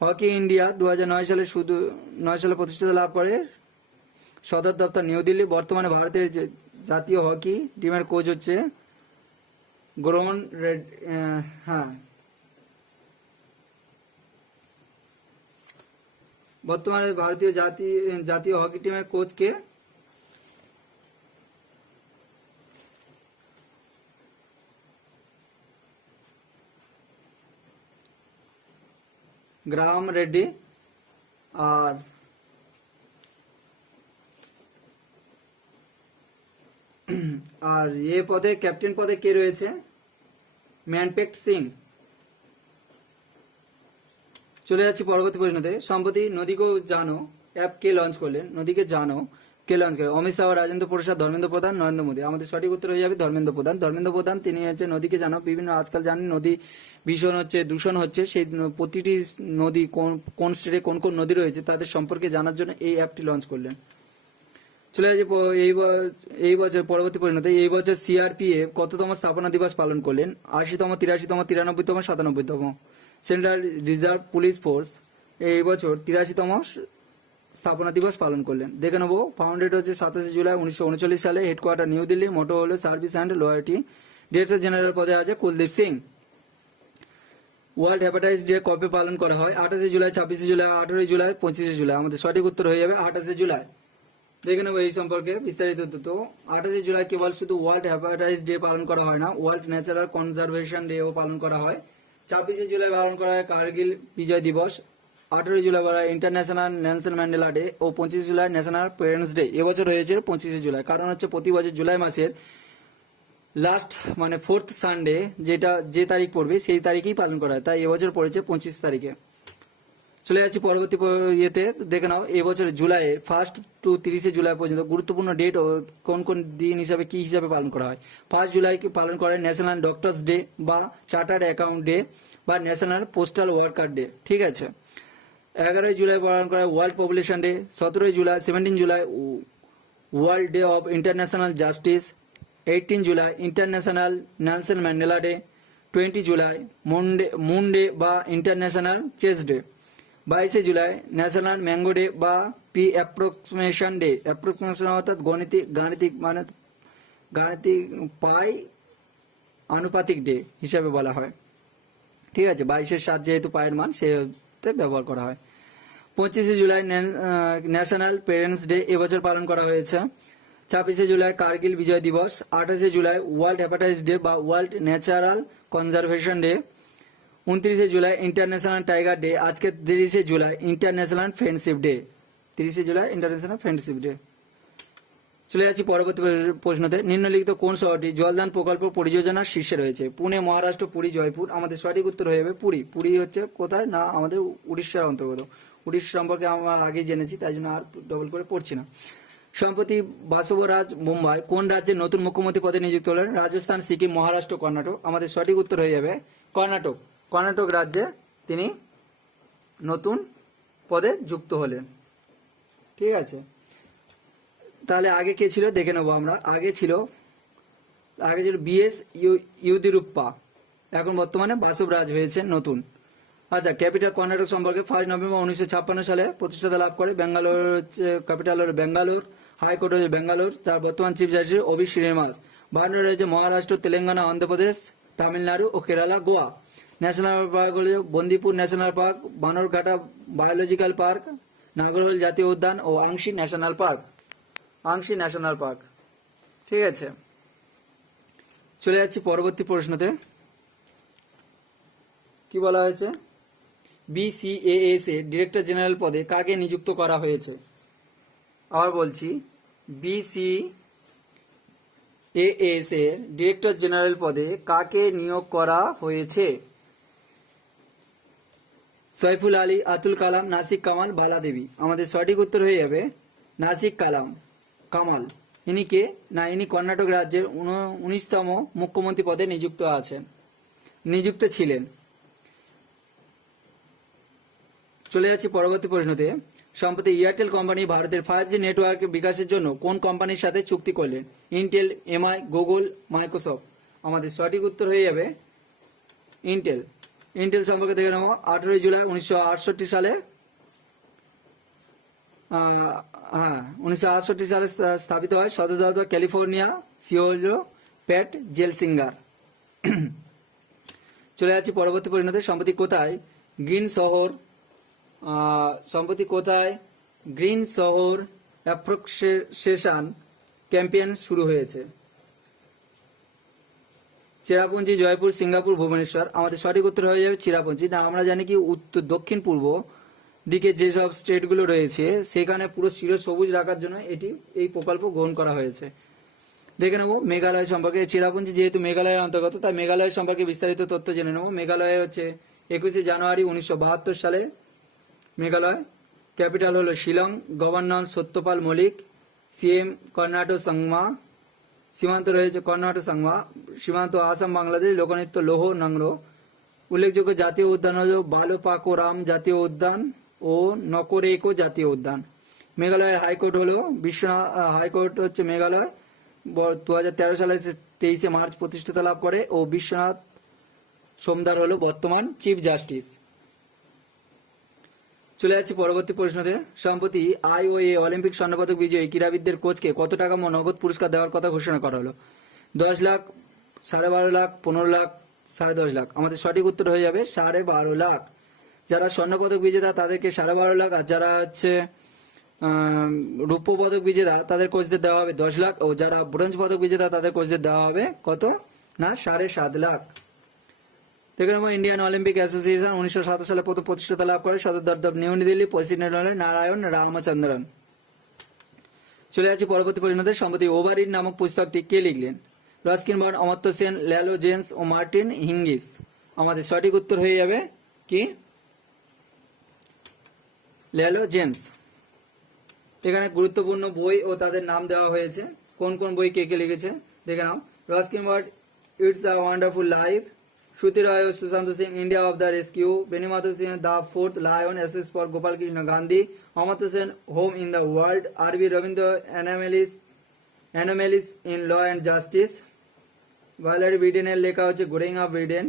হকি ইন্ডিয়া 2009 সালে 9 সালে প্রতিষ্ঠাতা লাভ করে। সদর দপ্তর নিউ দিল্লি। বর্তমানে ভারতের জাতীয় হকি টিমের কোচ হচ্ছে গ্রহণ রেড্ডি। হ্যাঁ, বর্তমানে ভারতীয় জাতীয় হকি টিমের কোচ কে? গ্রাহাম রেড্ডি। আর আর এ পদে ক্যাপ্টেন পদে কে রয়েছে? ম্যানপ্রেট সিং। চলে যাচ্ছি পরবর্তী প্রশ্নতে। সম্প্রতি নদীকেও জানো অ্যাপ কে লঞ্চ করলেন? নদীকে জানো কে লঞ্চ করলেন? অমিত শাহ, রাজেন্দ্র প্রসাদ, ধর্মেন্দ্র প্রধান, নরেন্দ্র মোদী। আমাদের সঠিক উত্তর হয়ে যাবে ধর্মেন্দ্র প্রধান। ধর্মেন্দ্র প্রধান তিনি হচ্ছে নদীকে জানো, বিভিন্ন আজকাল জানেন নদী ভীষণ হচ্ছে দূষণ হচ্ছে, সেই প্রতিটি নদী কোন স্টেটে কোন কোন নদী রয়েছে তাদের সম্পর্কে জানার জন্য এই অ্যাপটি লঞ্চ করলেন। চলে যাচ্ছি এই বছর পরবর্তী পরিণতি। এই বছর CRPF কততম স্থাপনা দিবস পালন করলেন? 80তম, 83তম, 93তম, 97তম। সেন্ট্রাল রিজার্ভ পুলিশ ফোর্স এই বছর 83তম স্থাপনা দিবস পালন করলেন। দেখে নেবো, ফাউন্ডেড হচ্ছে 27 জুলাই 1939 সালে। Headquarter new Delhi. মোটো হলো service and loyalty. Director general পদে আছে Kuldeep Singh. World hepatitis day কবে পালন করা হয়? 28 জুলাই, 26 জুলাই, 18 জুলাই, 25 জুলাই। আমাদের সঠিক উত্তর হয়ে যাবে 28 জুলাই। দেখে নেবো এই সম্পর্কে বিস্তারিত তথ্য। 28 জুলাই কেবল শুধু ওয়ার্ল্ড হেপাটাইটিস ডে পালন করা হয় না, ওয়ার্ল্ড ন্যাচারাল কনজারভেশন ডেও পালন করা হয়। 26 জুলাই পালন করা হয় কার্গিল বিজয় দিবস। 18 জুলাই করা হয় ইন্টারন্যাশনাল নেলসন ম্যান্ডেলা ডে ও 25 জুলাই ন্যাশনাল পেরেন্টস ডে। এবছর হয়েছে 25 জুলাই, কারণ হচ্ছে প্রতি বছর জুলাই মাসের লাস্ট মানে 4th সানডে যে তারিখ পড়বে সেই তারিখেই পালন করা হয়, তাই এবছর পড়েছে 25 তারিখে। চলে যাচ্ছি পরবর্তী ইয়েতে। দেখে নাও এবছর জুলাইয়ের 1 টু 30 জুলাই পর্যন্ত গুরুত্বপূর্ণ ডেট ও কোন কোন দিন হিসাবে কি হিসাবে পালন করা হয়। 1 জুলাইকে পালন করা হয় ন্যাশনাল ডক্টরস ডে বা চার্টার্ড অ্যাকাউন্ট ডে। বা ন্যাশনাল পোস্টাল ওয়ার্কার ডে। ঠিক আছে, 11ই জুলাই পালন করা হয় ওয়ার্ল্ড পপুলেশন ডে। 17ই July 17 July world day of international justice. 18 July international Nelson Mandela day. 20 July moon day বা international chess day. 22 July national mango day বা পি অ্যাপ্রক্সিমেশন ডে। অ্যাপ্রক্সিমেশন অর্থাৎ গাণিতিক মানে গাণিতিক পাই আনুপাতিক ডে হিসাবে বলা হয়। ঠিক আছে, 22-7 যেহেতু পায়ের মান সেতে ব্যবহার করা হয়। 25 জুলাই ন্যাশনাল পেরেন্টস ডে এবছর পালন করা হয়েছে। 26 জুলাই কার্গিল বিজয় দিবস। 28 জুলাই ওয়ার্ল্ড হেপাটাইটিস ডে বা world natural conservation day. 29 July international tiger day. আজকে 30 July international friendship day. 30 July international friendship day. চলে যাচ্ছি পরবর্তী প্রশ্নতে। নিম্নলিখিত কোন শহরটি জলদান প্রকল্প পরিযোজনার শীর্ষে রয়েছে? পুনে, মহারাষ্ট্র, পুরী, জয়পুর। আমাদের সঠিক উত্তর হয়ে যাবে পুরী। পুরী হচ্ছে কোথায় না আমাদের উড়িষ্যার অন্তর্গত। উড়িষ্যা সম্পর্কে আমরা আগেই জেনেছি, তাই জন্য আর ডবল করে পড়ছি না। সম্প্রতি বাসবরাজ মুম্বাই কোন রাজ্যের নতুন মুখ্যমন্ত্রী পদে নিযুক্ত হলেন? রাজস্থান, সিকিম, মহারাষ্ট্র, কর্ণাটক। আমাদের সঠিক উত্তর হয়ে যাবে কর্ণাটক। কর্ণাটক রাজ্যে তিনি নতুন পদে যুক্ত হলেন। ঠিক আছে, তাহলে আগে কে ছিল দেখে নেবো আমরা। আগে ছিল বিএস ইউদিরুপ্পা, এখন বর্তমানে বাসবরাজ হয়েছে নতুন। আচ্ছা, ক্যাপিটাল কর্ণাটক সম্পর্কে 1 নভেম্বর 1956 সালে প্রতিষ্ঠাতা লাভ করে। ব্যাঙ্গালোর হচ্ছে ক্যাপিটাল, হলো ব্যাঙ্গালোর। হাইকোর্ট হচ্ছে ব্যাঙ্গালোর। তার বর্তমান চিফ জাস্টিস ওবি শ্রীনিবাস। বান্ন রয়েছে মহারাষ্ট্র, তেলেঙ্গানা, অন্ধ্রপ্রদেশ, তামিলনাড়ু ও কেরালা, গোয়া। ন্যাশনাল পার্ক হল Bandipur national park, বানরঘাটা biological park, নাগরহোল জাতীয় উদ্যান ও আংশি ন্যাশনাল পার্ক। আংশি ন্যাশনাল পার্ক। ঠিক আছে, চলে যাচ্ছি পরবর্তী প্রশ্নতে। কি বলা হয়েছে? বিসিএএস এর ডিরেক্টর জেনারেল পদে কাকে নিযুক্ত করা হয়েছে? আবার বলছি, বিসিএএস এর ডিরেক্টর জেনারেল পদে কাকে নিয়োগ করা হয়েছে? সৈফুল আলী, আতুল কালাম, নাসিক কামাল, বালা দেবী। আমাদের সঠিক উত্তর হয়ে যাবে নাসিক কামাল। ইনি কে না, ইনি কর্ণাটক রাজ্যের 19তম মুখ্যমন্ত্রী পদে নিযুক্ত ছিলেন। চলে যাচ্ছি পরবর্তী প্রশ্নতে। সম্প্রতি এয়ারটেল কোম্পানি ভারতের 5G নেটওয়ার্ক বিকাশের জন্য কোন কোম্পানির সাথে চুক্তি করলেন? Intel, MI, Google, Microsoft. আমাদের সঠিক উত্তর হয়ে যাবে ইন্টেল। ইন্টেল সম্পর্কে দেখে নেব। 18 জুলাই 1968 সালে 1968 সালে স্থাপিত হয়। সদর দপ্তর ক্যালিফোর্নিয়া, সিওলো, প্যাট জেলসিঙ্গার। চলে যাচ্ছি পরবর্তী প্রশ্নতে। সম্প্রতি কোথায় গ্রিন শহর অ্যাপ্রোক্সিমেশন ক্যাম্পেইন শুরু হয়েছে? চেরাপুঞ্জি, জয়পুর, সিঙ্গাপুর, ভুবনেশ্বর। আমাদের সঠিক উত্তর হয়ে যাবে চেরাপুঞ্জি। না, আমরা জানি কি উত্তর দক্ষিণ পূর্ব দিকে যেসব স্টেটগুলো রয়েছে সেখানে পুরো চিরসবুজ রাখার জন্য এই প্রকল্প গ্রহণ করা হয়েছে। দেখে নেব মেঘালয় সম্পর্কে। চেরাপুঞ্জি যেহেতু মেঘালয়ের অন্তর্গত, তাই মেঘালয় সম্পর্কে বিস্তারিত তথ্য জেনে নেব। মেঘালয় হচ্ছে 21 জানুয়ারি 1972 সালে মেঘালয়। ক্যাপিটাল হলো শিলং। গভর্নর সত্যপাল মলিক। সিএম কর্ণাটক সংমা। সীমান্ত রয়েছে কর্ণাটক সংমা। সীমান্ত আসাম, বাংলাদেশ। লোকনৃত্য লোহ নাংরো। উল্লেখযোগ্য জাতীয় উদ্যান হল বালোপাকোরাম জাতীয় উদ্যান ও নকরেকো জাতীয় উদ্যান। মেঘালয়ের হাইকোর্ট হলো হাইকোর্ট হচ্ছে মেঘালয় 2013 সালে 23 মার্চ প্রতিষ্ঠাতা লাভ করে ও বিশ্বনাথ সোমদার হলো বর্তমান চিফ জাস্টিস। চলে যাচ্ছি পরবর্তী প্রশ্নতে। সম্প্রতি আইওএ অলিম্পিক স্বর্ণপদক বিজয়ী ক্রীড়াবিদদের কোচকে কত টাকা নগদ পুরস্কার দেওয়ার কথা ঘোষণা করা হলো? 10 লাখ, 12.5 লাখ, 15 লাখ, 10.5 লাখ। আমাদের সঠিক উত্তর হয়ে যাবে 12.5 লাখ। যারা স্বর্ণপদক বিজেতা তাদেরকে 12.5 লাখ, আর যারা হচ্ছে রৌপ্য পদক বিজেতা তাদের কোচদের দেওয়া হবে 10 লাখ, ও যারা ব্রোঞ্জ পদক বিজেতা তাদের কোচদের দেওয়া হবে কত না 7.5 লাখ। দেখে নেব ইন্ডিয়ান অলিম্পিক অ্যাসোসিয়েশন 1907 সালে প্রথম প্রতিষ্ঠাতা লাভ করে। সদর দপ্তর নিউ দিল্লি। প্রেসিডেন্ট হলেন নারায়ণ রামচন্দ্রন। চলে যাচ্ছি পরবর্তী প্রশ্নতে। সম্প্রতি ওভারিন নামক পুস্তকটি কে লিখলেন? রস্কিন বন্ড, অমর্ত্য সেন, ল্যালো জেন্স ও মার্টিন হিঙ্গিস। আমাদের সঠিক উত্তর হয়ে যাবে কি ল্যালো জেন্স। এখানে গুরুত্বপূর্ণ বই ও তাদের নাম দেওয়া হয়েছে। কোন কোন বই কে কে লিখেছে দেখে নাও। Ruskin Bond it's a wonderful life, Shruti Roy or Sushant Singh, India of the Rescue, Benimathu Singh, The Fourth Lion, SS for Gopal Krishna Gandhi, Amartya Sen, Home in the World, R.B. Ravindra, Anomalies in Law and Justice, Violet বিডেনের লেখা হচ্ছে growing up Biden,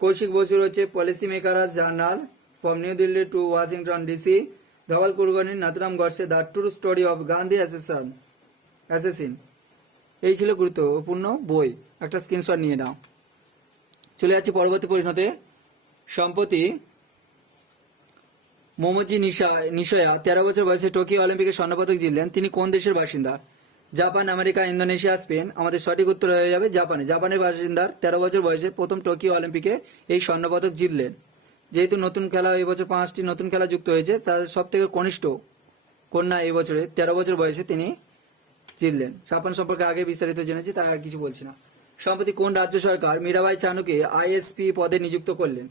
Kaushik বসুর হচ্ছে policy makers journal from new Delhi to Washington DC, Dhawal কুলকার্নির Nathuram Godse the true story of Gandhi assassin. এই ছিল গুরুত্বপূর্ণ বই, একটা স্ক্রিনশট নিয়ে নাও। চলে যাচ্ছি পরবর্তী প্রশ্নতে। সম্প্রতি মোমোজি নিশয়া 13 বছর বয়সে টোকিও অলিম্পিকে স্বর্ণপদক জিতলেন। তিনি কোন দেশের বাসিন্দা? Japan, America, Indonesia, Spain. আমাদের সঠিক উত্তর হয়ে যাবে জাপানে। জাপানের বাসিন্দার 13 বছর বয়সে প্রথম টোকিও অলিম্পিকে এই স্বর্ণপদক জিতলেন। যেহেতু নতুন খেলা এই বছর 5টি নতুন খেলা যুক্ত হয়েছে, তার সব থেকে কনিষ্ঠ কন্যা এই বছরে 13 বছর বয়সে তিনি জিতলেন। জাপান সম্পর্কে আগে বিস্তারিত জেনেছি, তাই আর কিছু বলছি না। সম্প্রতি কোন রাজ্য সরকার মীরাবাই চানুকে আইএসপি পদে নিযুক্ত করলেন?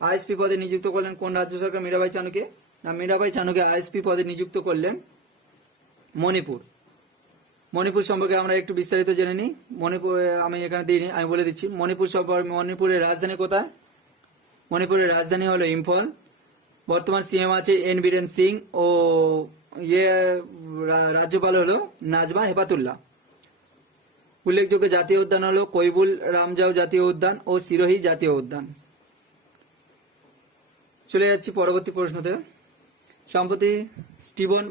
আইএসপি পদে নিযুক্ত করলেন কোন রাজ্য সরকার মীরাবাই চানুকে? না, মীরাবাই চানুকে আইএসপি পদে নিযুক্ত করলেন মণিপুর। মণিপুর সম্পর্কে আমরা একটু বিস্তারিত জেনে নিই। মণিপুর আমি এখানে দিইনি, আমি বলে দিচ্ছি। মণিপুর সম্পর্কে, মণিপুরের রাজধানী কোথায়? মণিপুরের রাজধানী হলো ইম্ফল। বর্তমান সিএম আছে এন বীরেন সিং ও রাজ্যপাল হলো নাজমা হেপাতুল্লাহ। উল্লেখযোগ্য জাতীয় উদ্যান হলো কৈবুল রামজাও জাতীয় উদ্যান ও সিরোহি জাতীয় উদ্যান। চলে যাচ্ছি পরবর্তী প্রশ্নতে। সম্প্রতি স্টিভেন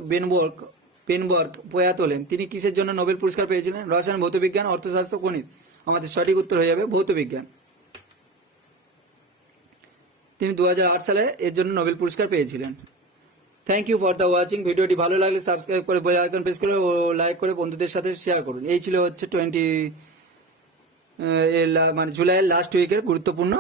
পেনবর্গ প্রয়াত হলেন। তিনি কিসের জন্য নোবেল পুরস্কার পেয়েছিলেন? রসায়ন, ভৌতবিজ্ঞান, অর্থশাস্ত্র, গণিত। আমাদের সঠিক উত্তর হয়ে যাবে ভৌতবিজ্ঞান। তিনি 2008 সালে এর জন্য নোবেল পুরস্কার পেয়েছিলেন। Thank you for the watching. ভিডিওটি ভালো লাগলে সাবস্ক্রাইব করে বেল আইকন প্রেস করে ও লাইক করে বন্ধুদের সাথে শেয়ার করুন। এই ছিল হচ্ছে জুলাইয়ের লাস্ট উইকের গুরুত্বপূর্ণ